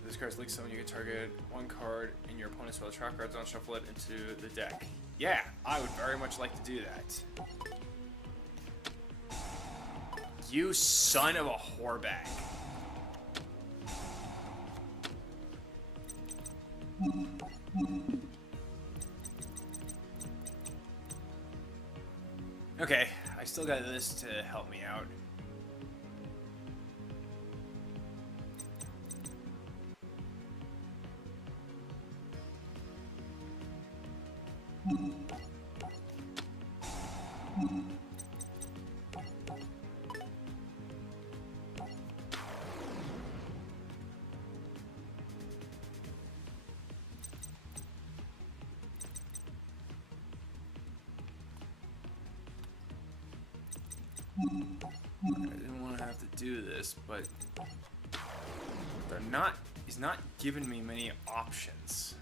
This card's leak summon, you can target one card in your opponent's spell trap card zone, shuffle it into the deck. Yeah, I would very much like to do that. You son of a whorebag. Okay, I still got this to help me out. I didn't want to have to do this, but he's not giving me many options.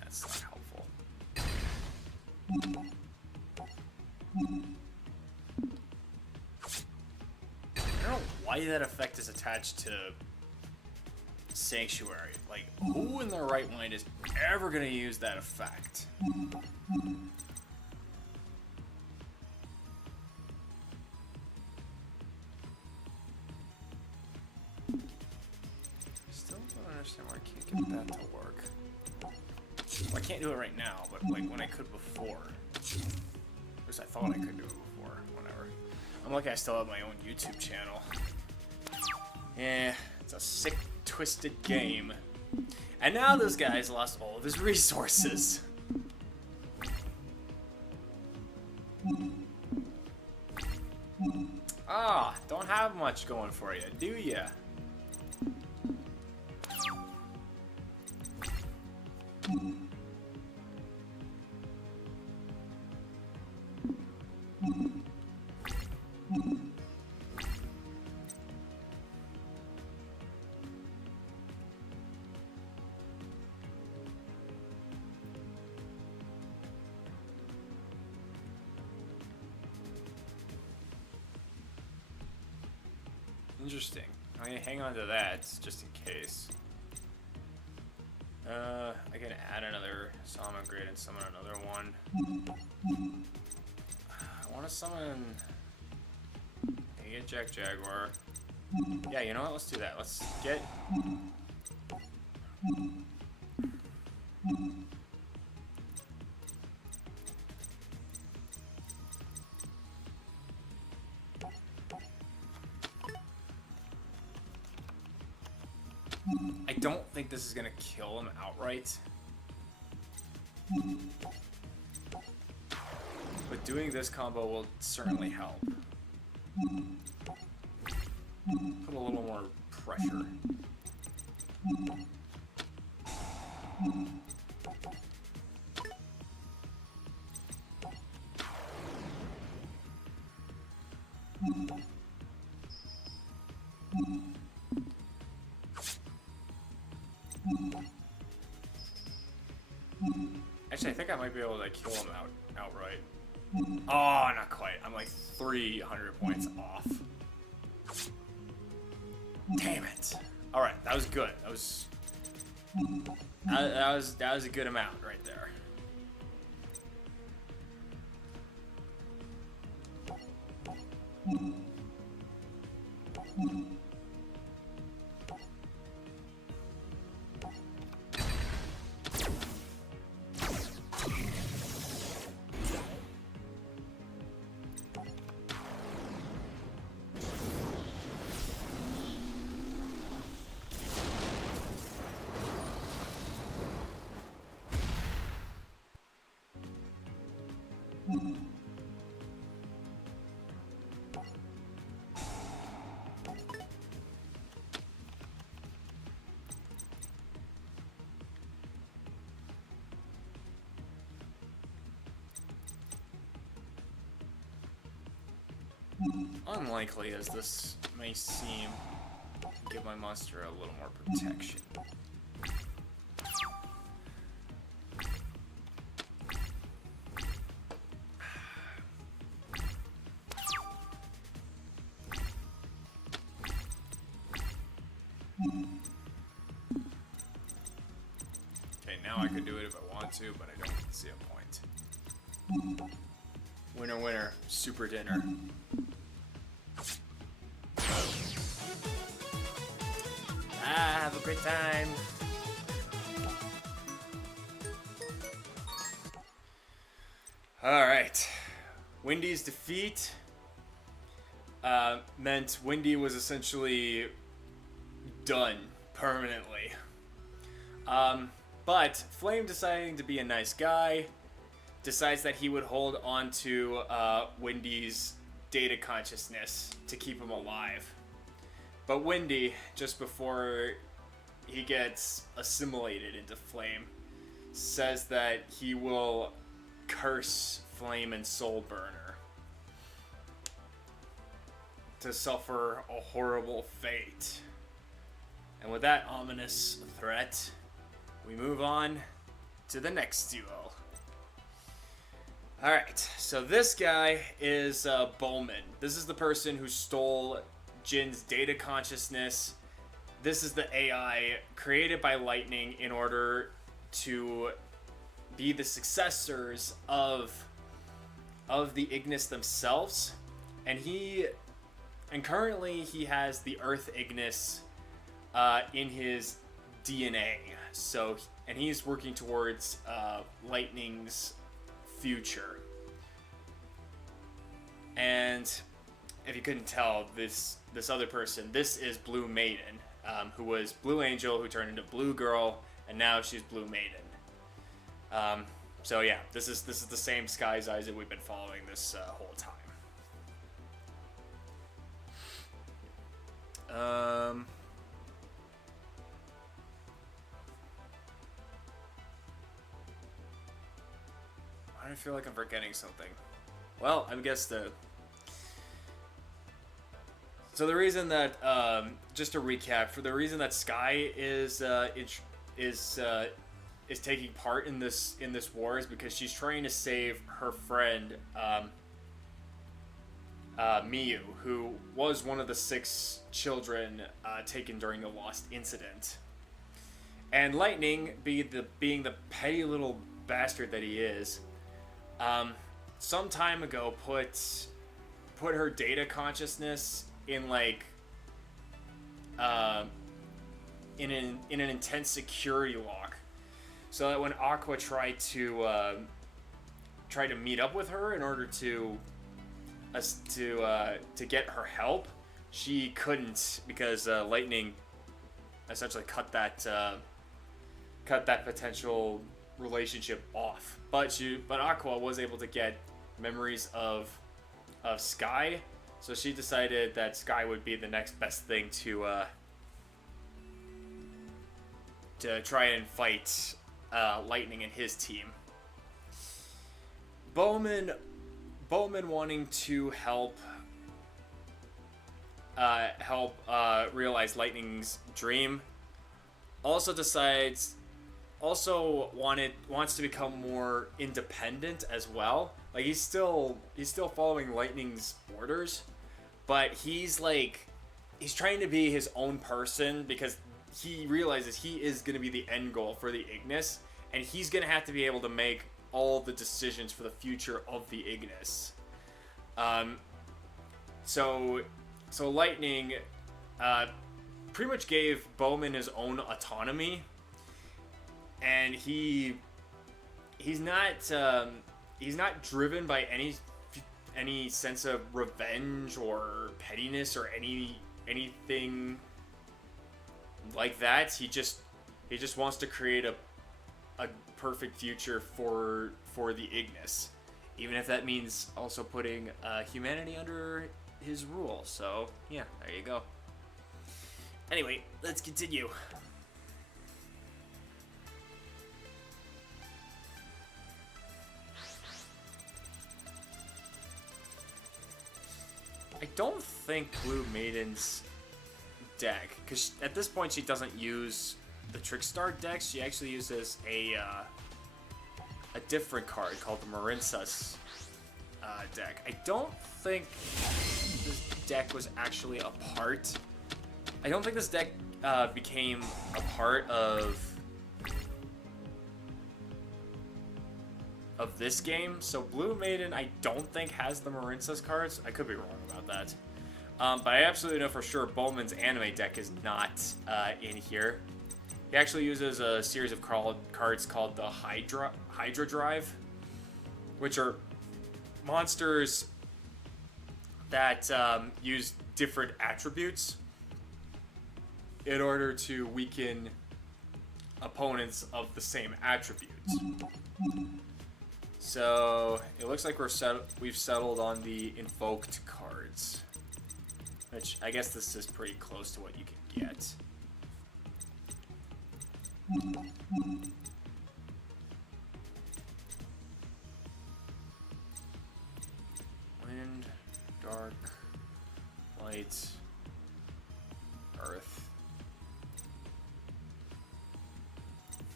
That's not helpful. I don't know why that effect is attached to Sanctuary. Like, who in their right mind is ever gonna use that effect? Still don't understand why I can't get that to work. Well, I can't do it right now, but like when I could before. At least I thought I could do it before. Whatever. I'm lucky I still have my own YouTube channel. Yeah, it's a sick, twisted game. And now this guy's lost all of his resources. Ah, don't have much going for you, do ya? Interesting. I'm gonna hang on to that just in case. I can add another summon grid and summon another one. I want to summon. I get Jack Jaguar. Yeah, you know what? Let's do that. Let's get. I don't think this is gonna kill him outright. But doing this combo will certainly help. Put a little more pressure. Actually, I think I might be able to kill him outright. Oh, not quite. I'm like 300 points off. Damn it. All right, that was good. That was a good amount right there. Unlikely as this may seem, give my monster a little more protection. Okay, now I could do it if I want to, but I don't see a point. Winner, winner, super dinner. Have a great time. Alright. Wendy's defeat meant Wendy was essentially done permanently. But Flame, deciding to be a nice guy, decides that he would hold on to Wendy's data consciousness to keep him alive. But Wendy, just before he gets assimilated into Flame, says that he will curse Flame and Soulburner to suffer a horrible fate. And with that ominous threat, we move on to the next duo. Alright, so this guy is Bowman. This is the person who stole Jin's data consciousness. This is the AI created by Lightning in order to be the successors of the Ignis themselves. And currently he has the Earth Ignis in his DNA. And he's working towards Lightning's future. And if you couldn't tell, this other person, this is Blue Maiden, who was Blue Angel, who turned into Blue Girl, and now she's Blue Maiden. So yeah, this is the same Sky's Eyes that we've been following this whole time. I feel like I'm forgetting something. Well, I guess so the reason that, just to recap, for the reason that Sky is taking part in this war is because she's trying to save her friend, Miyu, who was one of the 6 children taken during the Lost incident. And Lightning, being the petty little bastard that he is, some time ago put her data consciousness in like in an intense security lock, so that when Aqua tried to meet up with her in order to get her help, she couldn't, because Lightning essentially cut that potential relationship off. But Aqua was able to get memories of Sky, so she decided that Sky would be the next best thing to try and fight Lightning and his team. Bowman wanting to help realize Lightning's dream, wants to become more independent as well. Like, he's still following Lightning's orders, but he's trying to be his own person, because he realizes he is going to be the end goal for the Ignis, and he's going to have to be able to make all the decisions for the future of the Ignis. So Lightning pretty much gave Bowman his own autonomy, and he's not driven by any sense of revenge or pettiness or anything like that. He just wants to create a perfect future for the Ignis, even if that means also putting humanity under his rule. So yeah, there you go. Anyway, let's continue. I don't think Blue Maiden's deck, because at this point she doesn't use the Trickstar deck. She actually uses a different card called the Marinsa's deck. I don't think this deck was actually a part. I don't think this deck became a part of this game. So Blue Maiden, I don't think, has the Marinsa's cards. I could be wrong about that. But I absolutely know for sure Bowman's anime deck is not in here. He actually uses a series of cards called the Hydra Drive, which are monsters that use different attributes in order to weaken opponents of the same attributes. So it looks like we've settled on the invoked cards, which I guess this is pretty close to what you can get. Wind, dark, light, earth,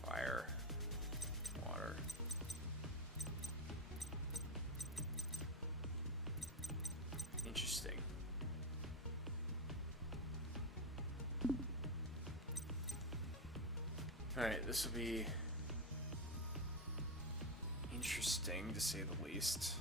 fire, water. Interesting. Alright, this will be interesting to say the least.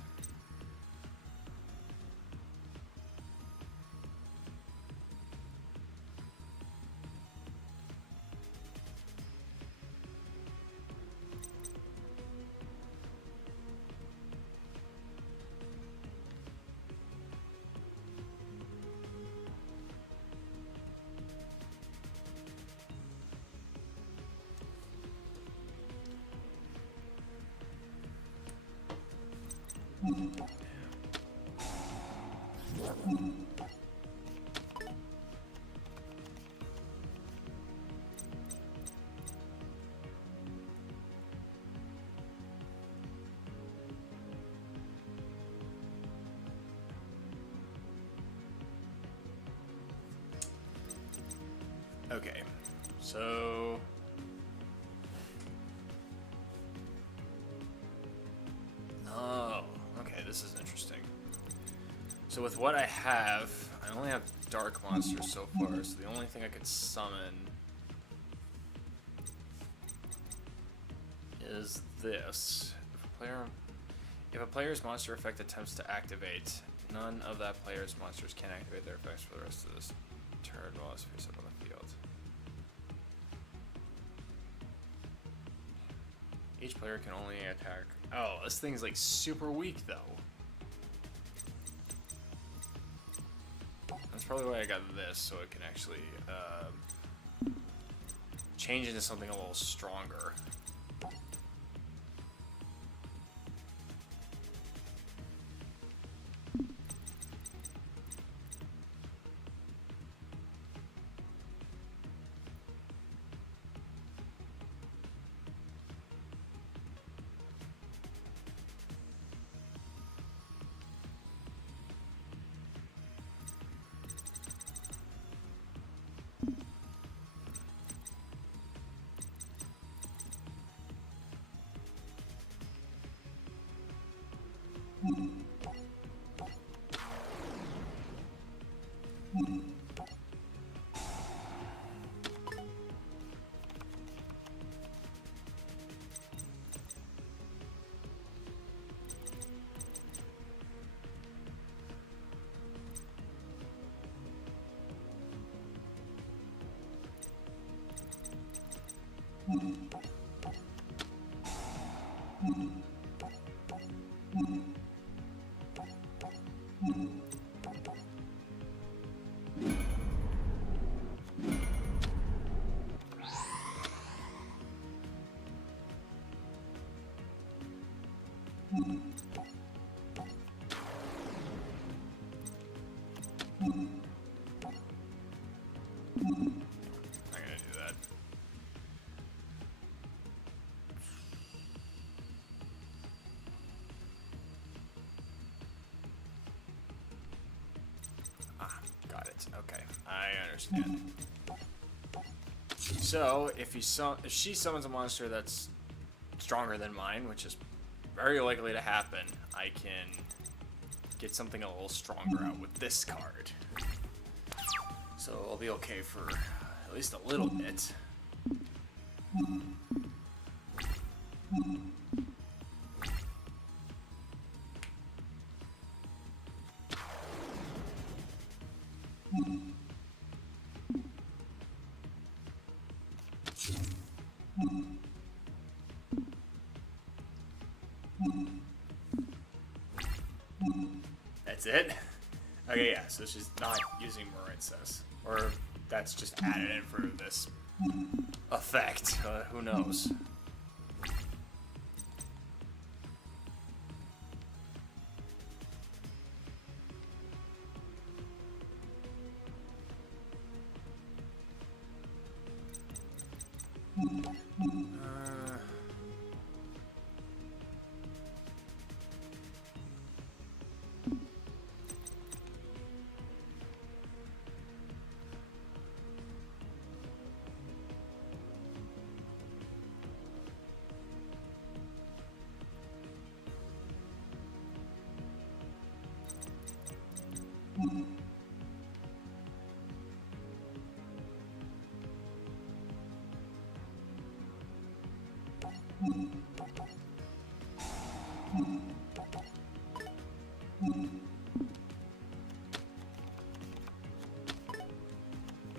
Okay, so oh, okay, this is interesting. So with what I have, I only have dark monsters so far, so the only thing I could summon is this. If a player's monster effect attempts to activate, none of that player's monsters can activate their effects for the rest of this turn while it's face up on the field. Each player can only attack. Oh, this thing's like super weak though. That's probably why I got this, so it can actually change into something a little stronger. Got it. Okay, I understand. So, if she summons a monster that's stronger than mine, which is very likely to happen, I can get something a little stronger out with this card. So I'll be okay for at least a little bit. That's it? Okay, yeah, so she's not using Marincess. Or that's just added in for this effect. Who knows?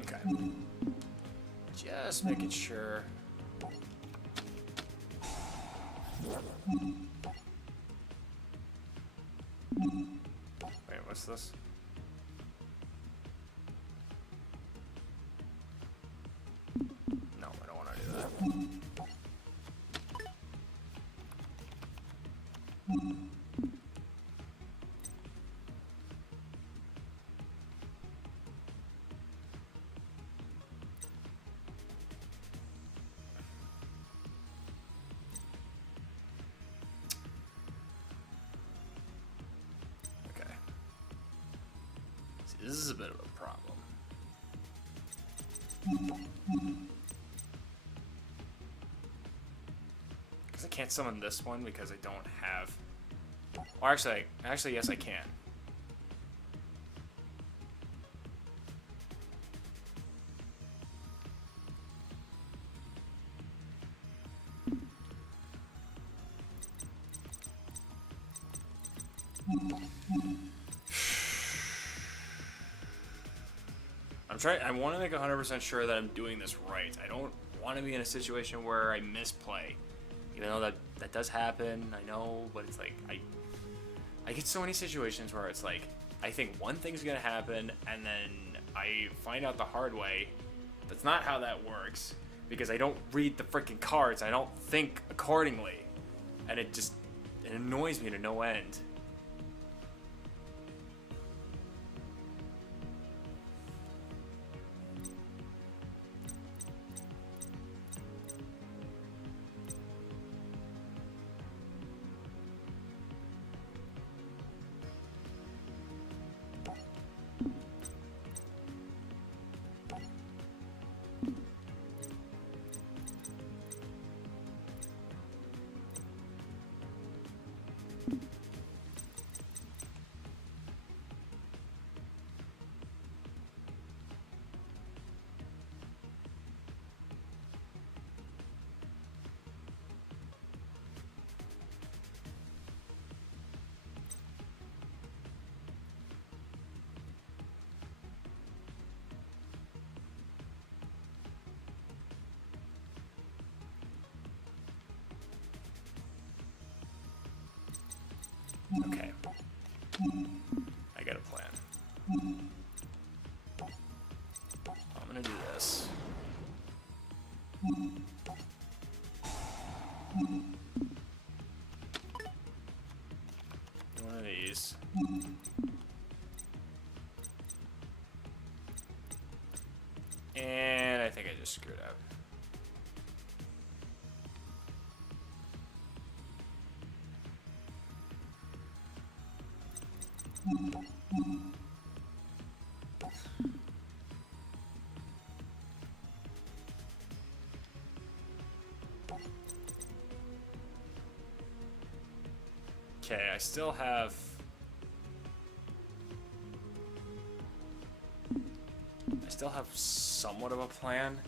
Okay. Just making sure. Wait, what's this? No, I don't want to do that. This is a bit of a problem. Because I can't summon this one because I don't have... Or actually, yes I can. I want to make 100% sure that I'm doing this right. I don't want to be in a situation where I misplay. Even though that does happen, I know, but it's like, I get so many situations where it's like, I think one thing's gonna happen, and then I find out the hard way that's not how that works, because I don't read the freaking cards, I don't think accordingly, and it annoys me to no end. Okay. I got a plan. I'm gonna do this. One of these. And I think I just screwed up. Okay, I still have... somewhat of a plan,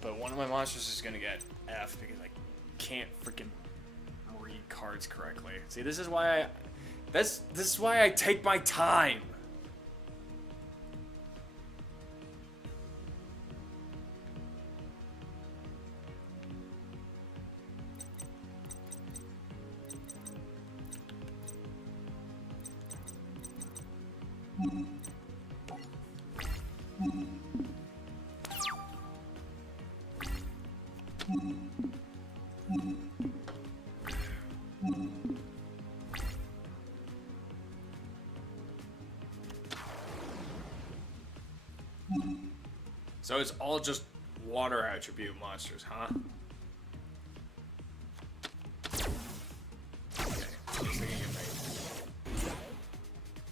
but one of my monsters is gonna get F because I can't freaking read cards correctly. See, this is why I take my time. So it's all just water attribute monsters, huh? Okay.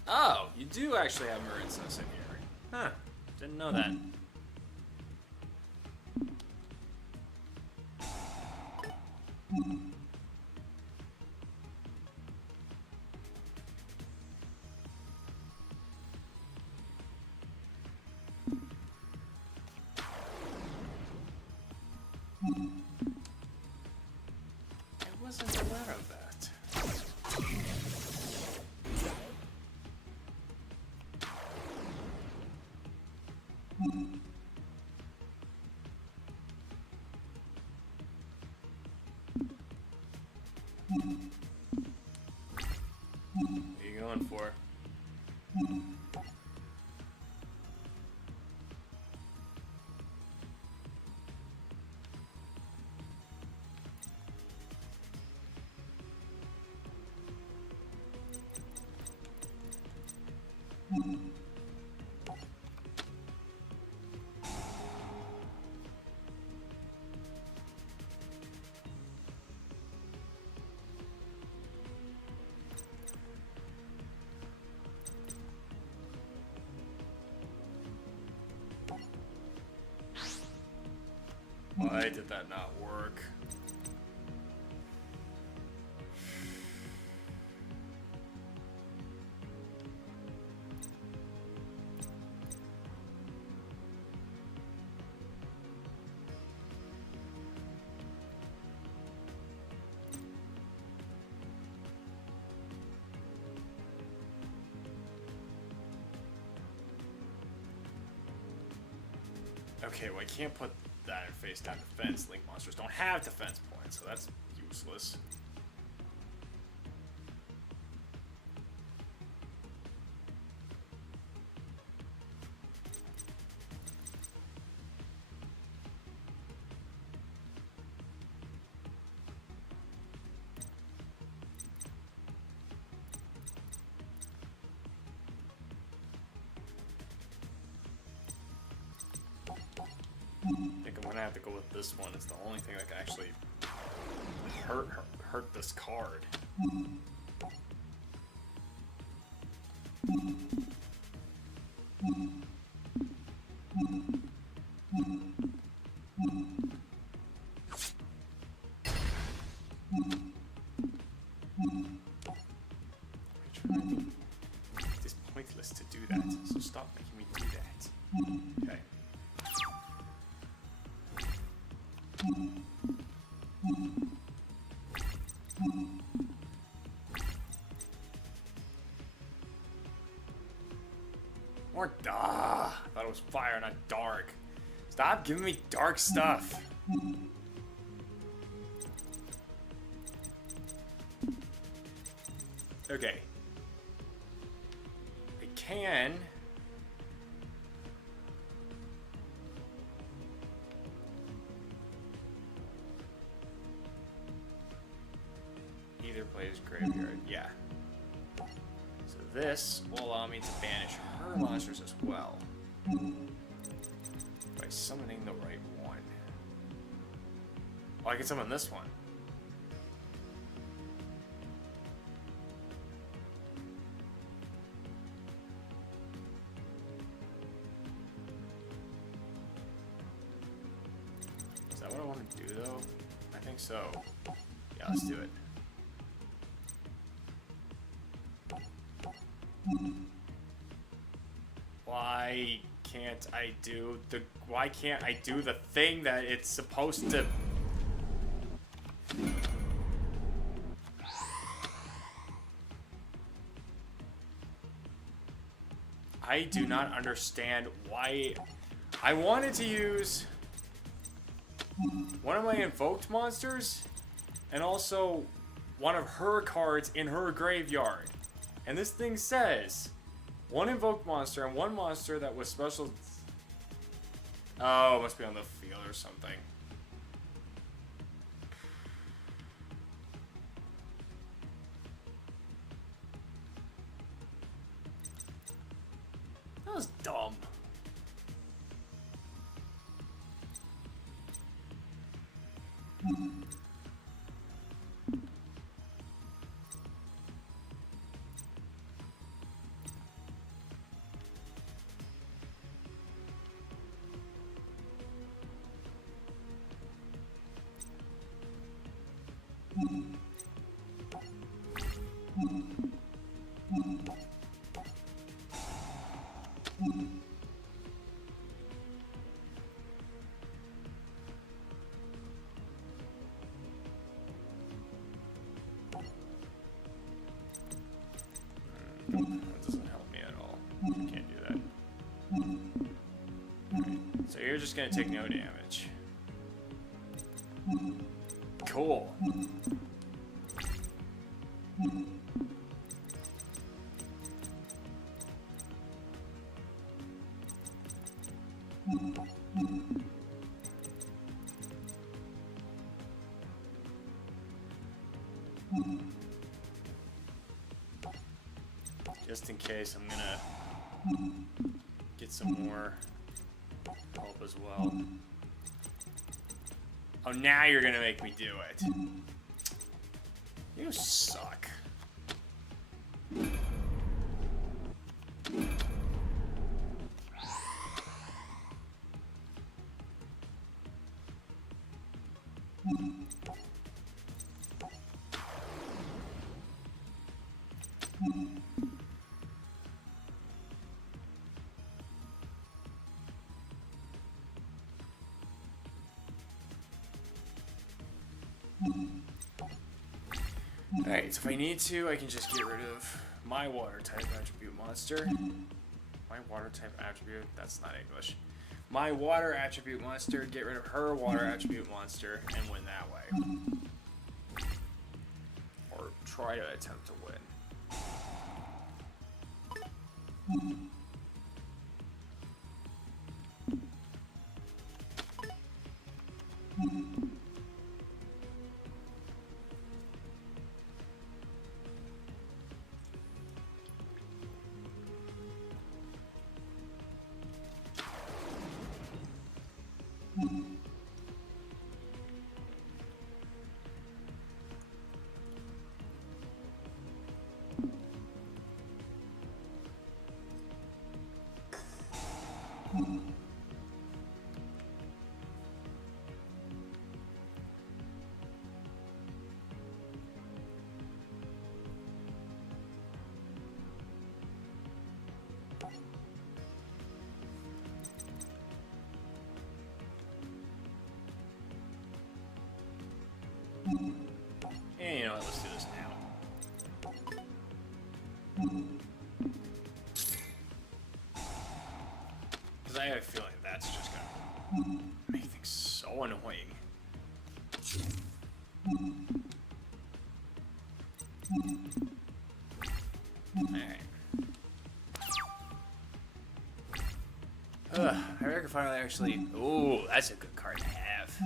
Oh, you do actually have Marincess in here. Huh. Didn't know that. I wasn't aware of that. What are you going for? Why did that not work? Okay, well I can't put that in face down defense. Link monsters don't have defense points, so that's useless. I think I'm gonna have to go with this one. It's the only thing that can actually hurt this card. It's pointless to do that, so stop making me do that. Okay. More I thought it was fire, not dark. Stop giving me dark stuff. Okay. I can. Either plays graveyard, yeah. So this will allow me to banish her monsters as well. By summoning the right one. Oh, I can summon this one. Is that what I want to do though? I think so. Yeah, let's do it. Why can't I do the thing that it's supposed to? I do not understand why. I wanted to use one of my invoked monsters and also one of her cards in her graveyard. And this thing says one invoked monster and one monster that was special. Oh, it must be on the field or something. That was dumb. That doesn't help me at all. Can't do that. Okay. So you're just gonna take no damage. Cool. Just in case, I'm gonna get some more help as well. Oh, now you're gonna make me do it. You suck. Alright, so if I need to, I can just get rid of my water type attribute monster. My water type attribute, that's not English. my water attribute monster, get rid of her water attribute monster, and win that way. Or try to attempt to win. And you know what, let's do this now. Because I have a feeling that's just gonna make things so annoying. Alright. I reckon finally actually... Ooh, that's a good card to have.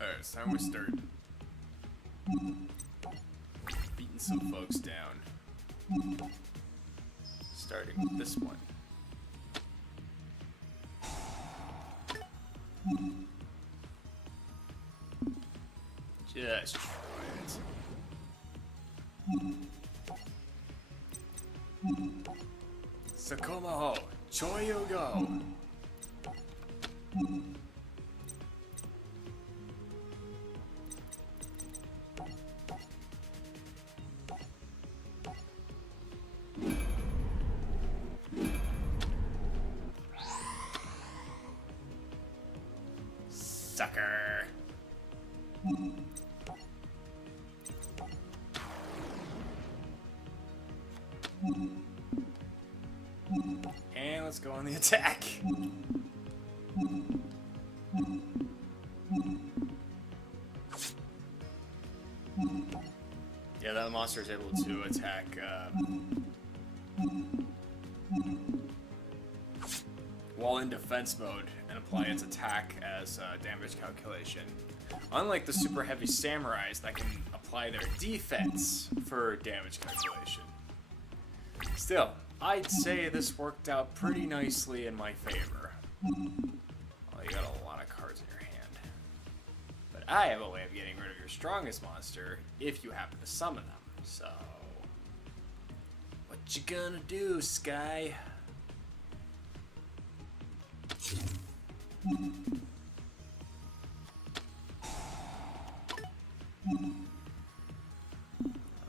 Alright, it's time we start beating some folks down. Starting with this one. Just try it. Sakomaho, Choyogo. Sucker. And let's go on the attack. Yeah, that monster is able to attack while in defense mode and apply its attack as damage calculation. Unlike the super heavy samurais that can apply their defense for damage calculation. Still, I'd say this worked out pretty nicely in my favor. Well, you got a lot of cards in your hand. But I have a way of getting rid of your strongest monster if you happen to summon them. So, what you gonna do, Sky?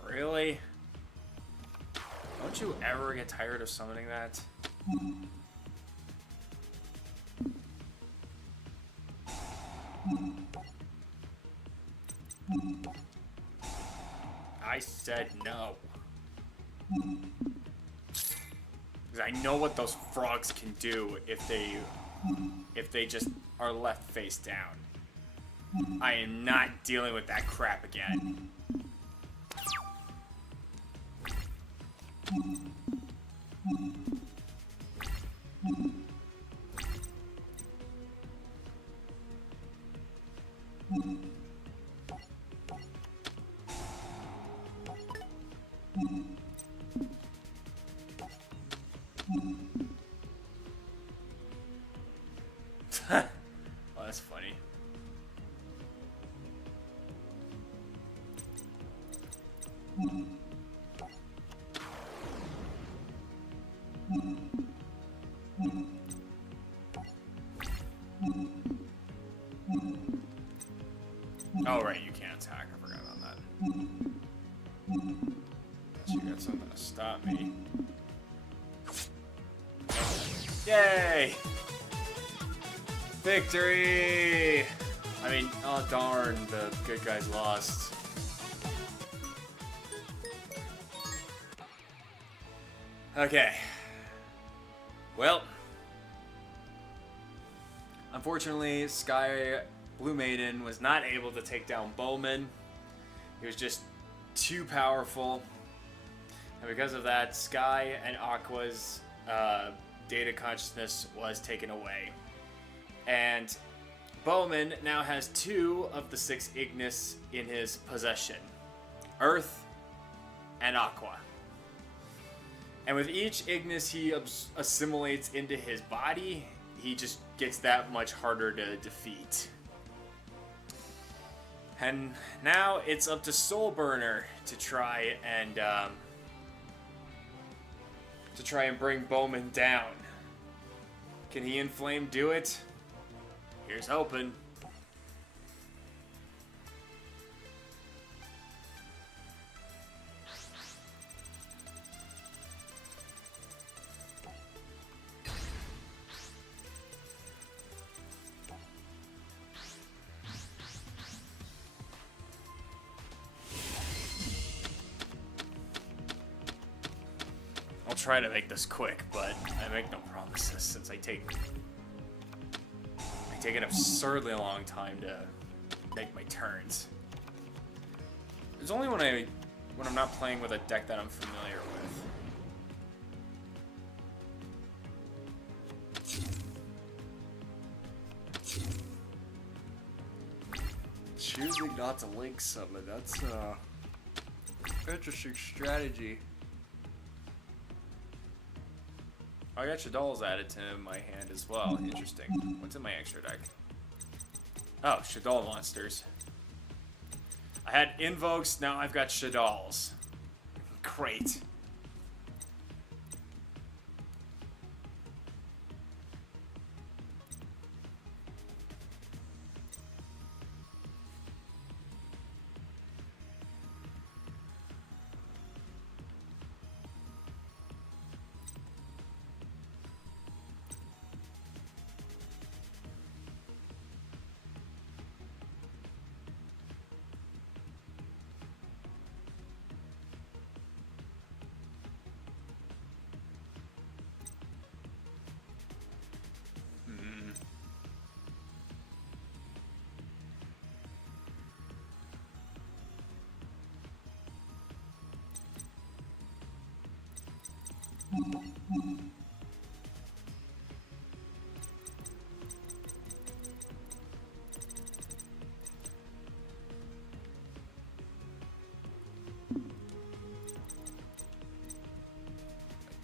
Really? Don't you ever get tired of summoning that? I said no. Because I know what those frogs can do if they just are left face down. I am not dealing with that crap again. Well, that's funny. Oh, right, you can't attack. I forgot about that. So you got something to stop me. Yay! Victory! I mean, oh darn, the good guys lost. Okay. Well, unfortunately, Sky Blue Maiden was not able to take down Bowman. He was just too powerful. And because of that, Sky and Aqua's data consciousness was taken away. And Bowman now has 2 of the 6 Ignis in his possession. Earth and Aqua. And with each Ignis he assimilates into his body, he just gets that much harder to defeat. And now it's up to Soulburner to try and bring Bowman down. Can he Inflame do it? Here's hoping. I'll try to make this quick, but I make no promises since I take an absurdly long time to make my turns. It's only when I'm not playing with a deck that I'm familiar with. Choosing not to link summon, that's interesting strategy. I got Shaddoll's added to my hand as well. Interesting. What's in my extra deck? Oh, Shaddoll monsters. I had Invokes, now I've got Shaddolls. Great.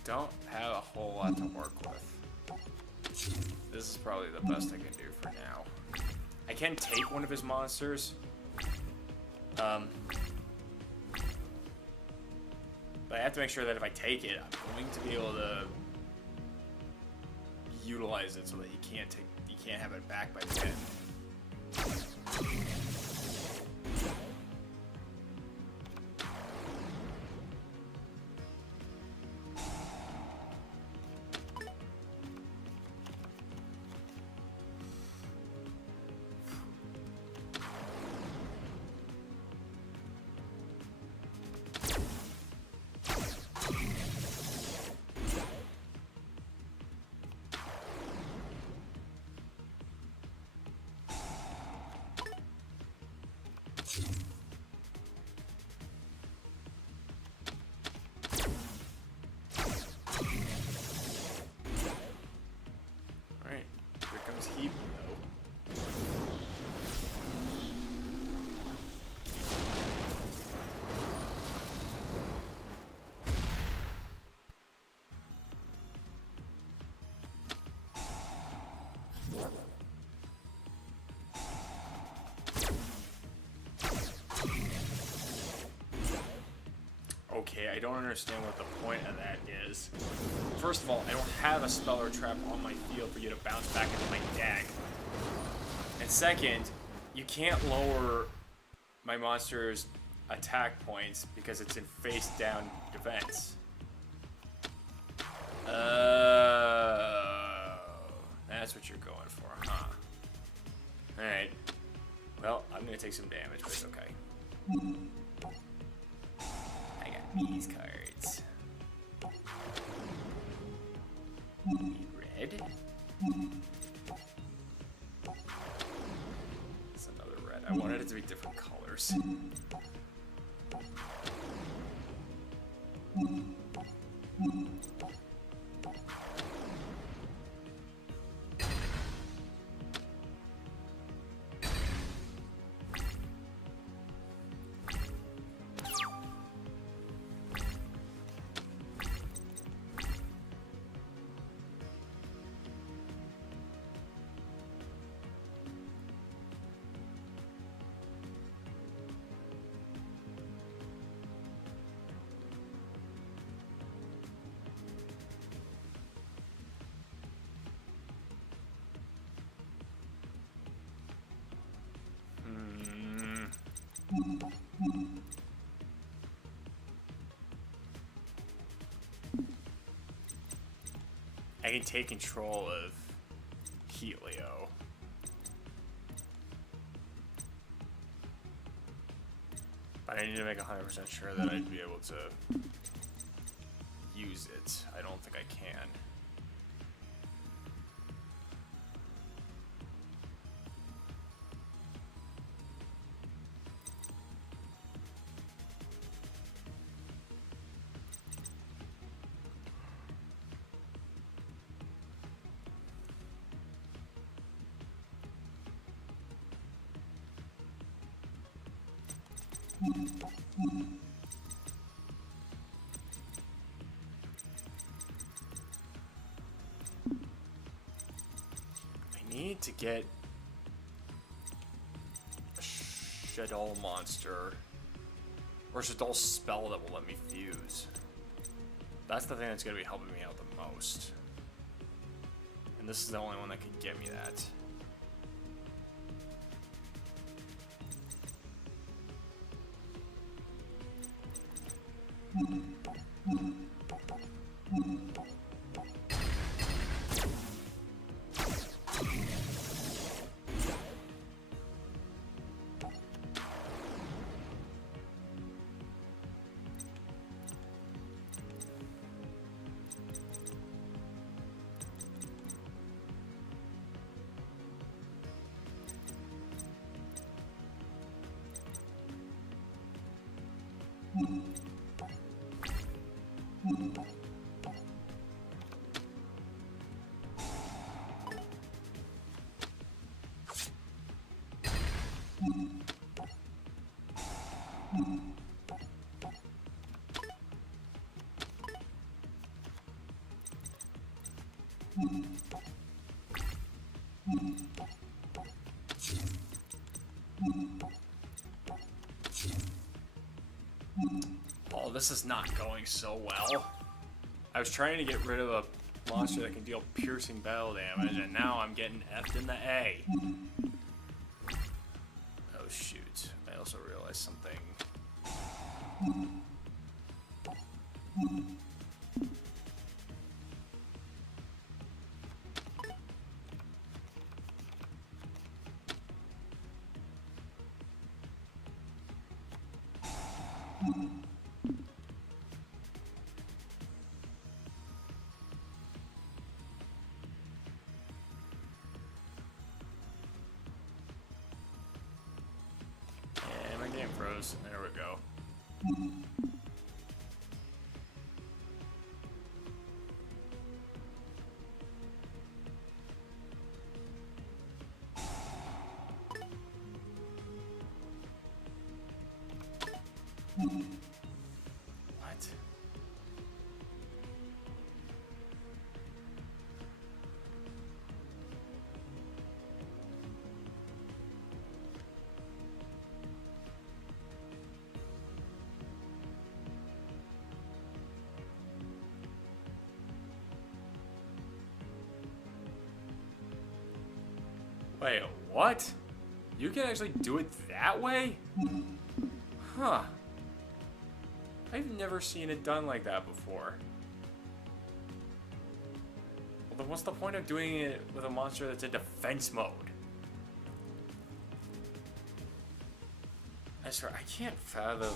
Don't have a whole lot to work with. This is probably the best I can do for now. I can take one of his monsters. But I have to make sure that if I take it, I'm going to be able to utilize it so that he can't have it back by the end. Okay, I don't understand what the point of that is. First of all, I don't have a spell or trap on my field for you to bounce back into my deck. And second, you can't lower my monster's attack points because it's in face down defense. That's what you're going for, huh? Alright. Well, I'm gonna take some damage, but it's okay. I got these cards. Need red. It's another red. I wanted it to be different colors. I can take control of Helio. But I need to make 100% sure that I'd be able to use it. I don't think I can. I need to get a Shadow monster or a Shadow spell that will let me fuse. That's the thing that's going to be helping me out the most. And this is the only one that can get me that. Oh, this is not going so well. I was trying to get rid of a monster that can deal piercing battle damage, and now I'm getting F'd in the A. Oh shoot, I also realized something. There we go. What? Wait, what? You can actually do it that way? Huh. I've never seen it done like that before. Well, then what's the point of doing it with a monster that's in defense mode? I swear, I can't fathom...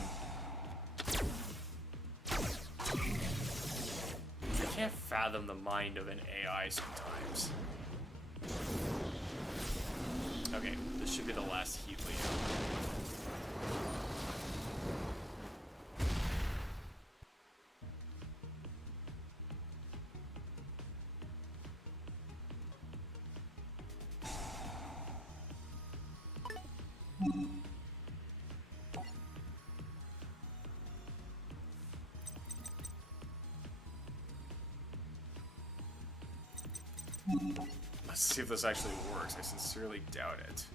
I can't fathom the mind of an AI sometimes. Okay, this should be the last heat lead. Let's see if this actually works. I sincerely doubt it.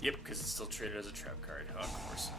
Yep, because it's still treated as a trap card. Oh, of course.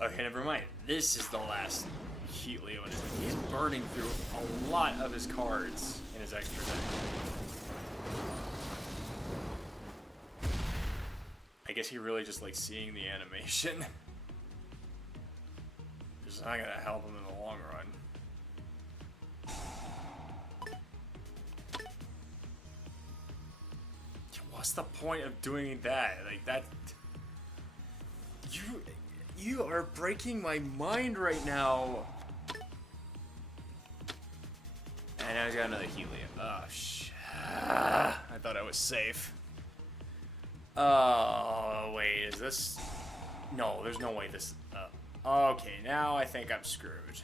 Okay, never mind. This is the last Heat Leo. He's burning through a lot of his cards in his extra deck. I guess he really just likes seeing the animation. It's not gonna help him in the long run. What's the point of doing that? Like that... You are breaking my mind right now. And now he's got another helium. Oh, shit. I thought I was safe. Oh, wait, is this... No, there's no way this... Okay, now I think I'm screwed.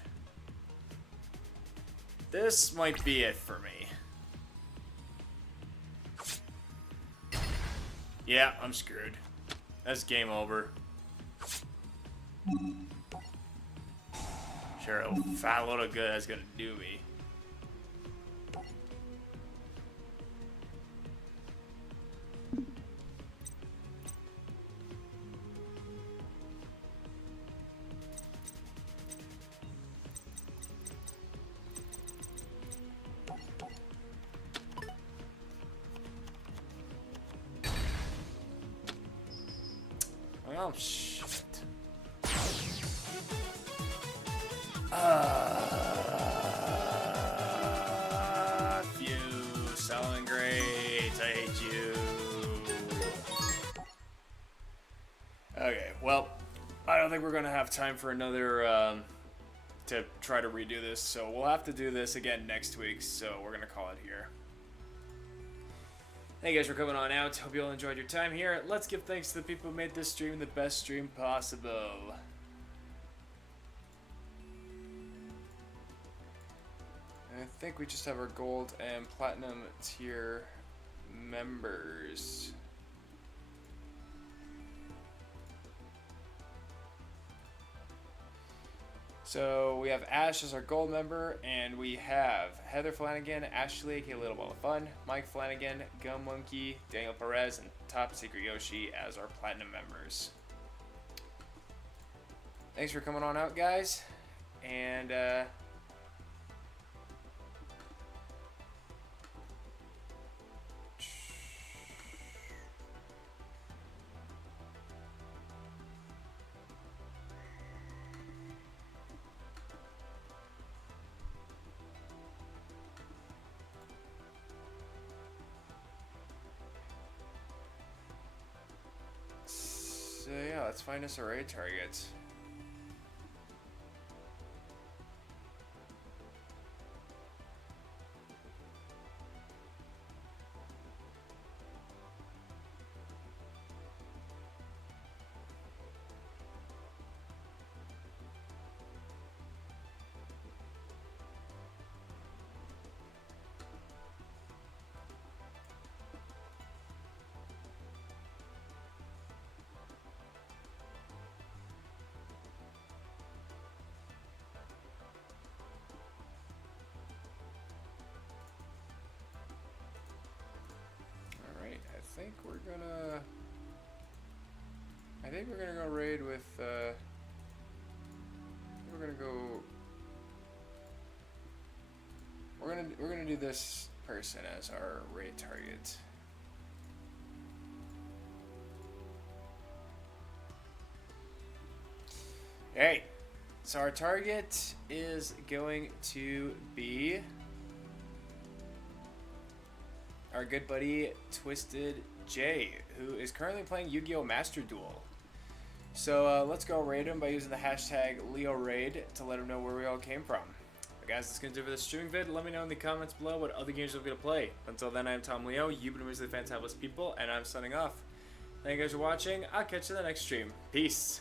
This might be it for me. Yeah, I'm screwed. That's game over. Sure, a fat load of good that's gonna do me. Well, shit. You selling great. I hate you. Okay, well, I don't think we're gonna have time for another to try to redo this, so we'll have to do this again next week. So we're gonna call it here. Thank you guys for coming on out. Hope you all enjoyed your time here. Let's give thanks to the people who made this stream the best stream possible. I think we just have our gold and platinum tier members. So we have Ash as our gold member, and we have Heather Flanagan, Ashley, aka Little Ball of Fun, Mike Flanagan, Gum Monkey, Daniel Perez, and Top Secret Yoshi as our platinum members. Thanks for coming on out, guys, and So yeah, let's find us a raid target. I think we're gonna go raid with, we're gonna do this person as our raid target. Hey, so our target is going to be our good buddy Twisted J, who is currently playing Yu-Gi-Oh! Master Duel. So let's go raid him by using the hashtag LeoRaid to let him know where we all came from. But guys, that's going to do it for this streaming vid. Let me know in the comments below what other games you're going to play. Until then, I'm Tom Leo, you've been with the Fantabulous People, and I'm signing off. Thank you guys for watching. I'll catch you in the next stream. Peace.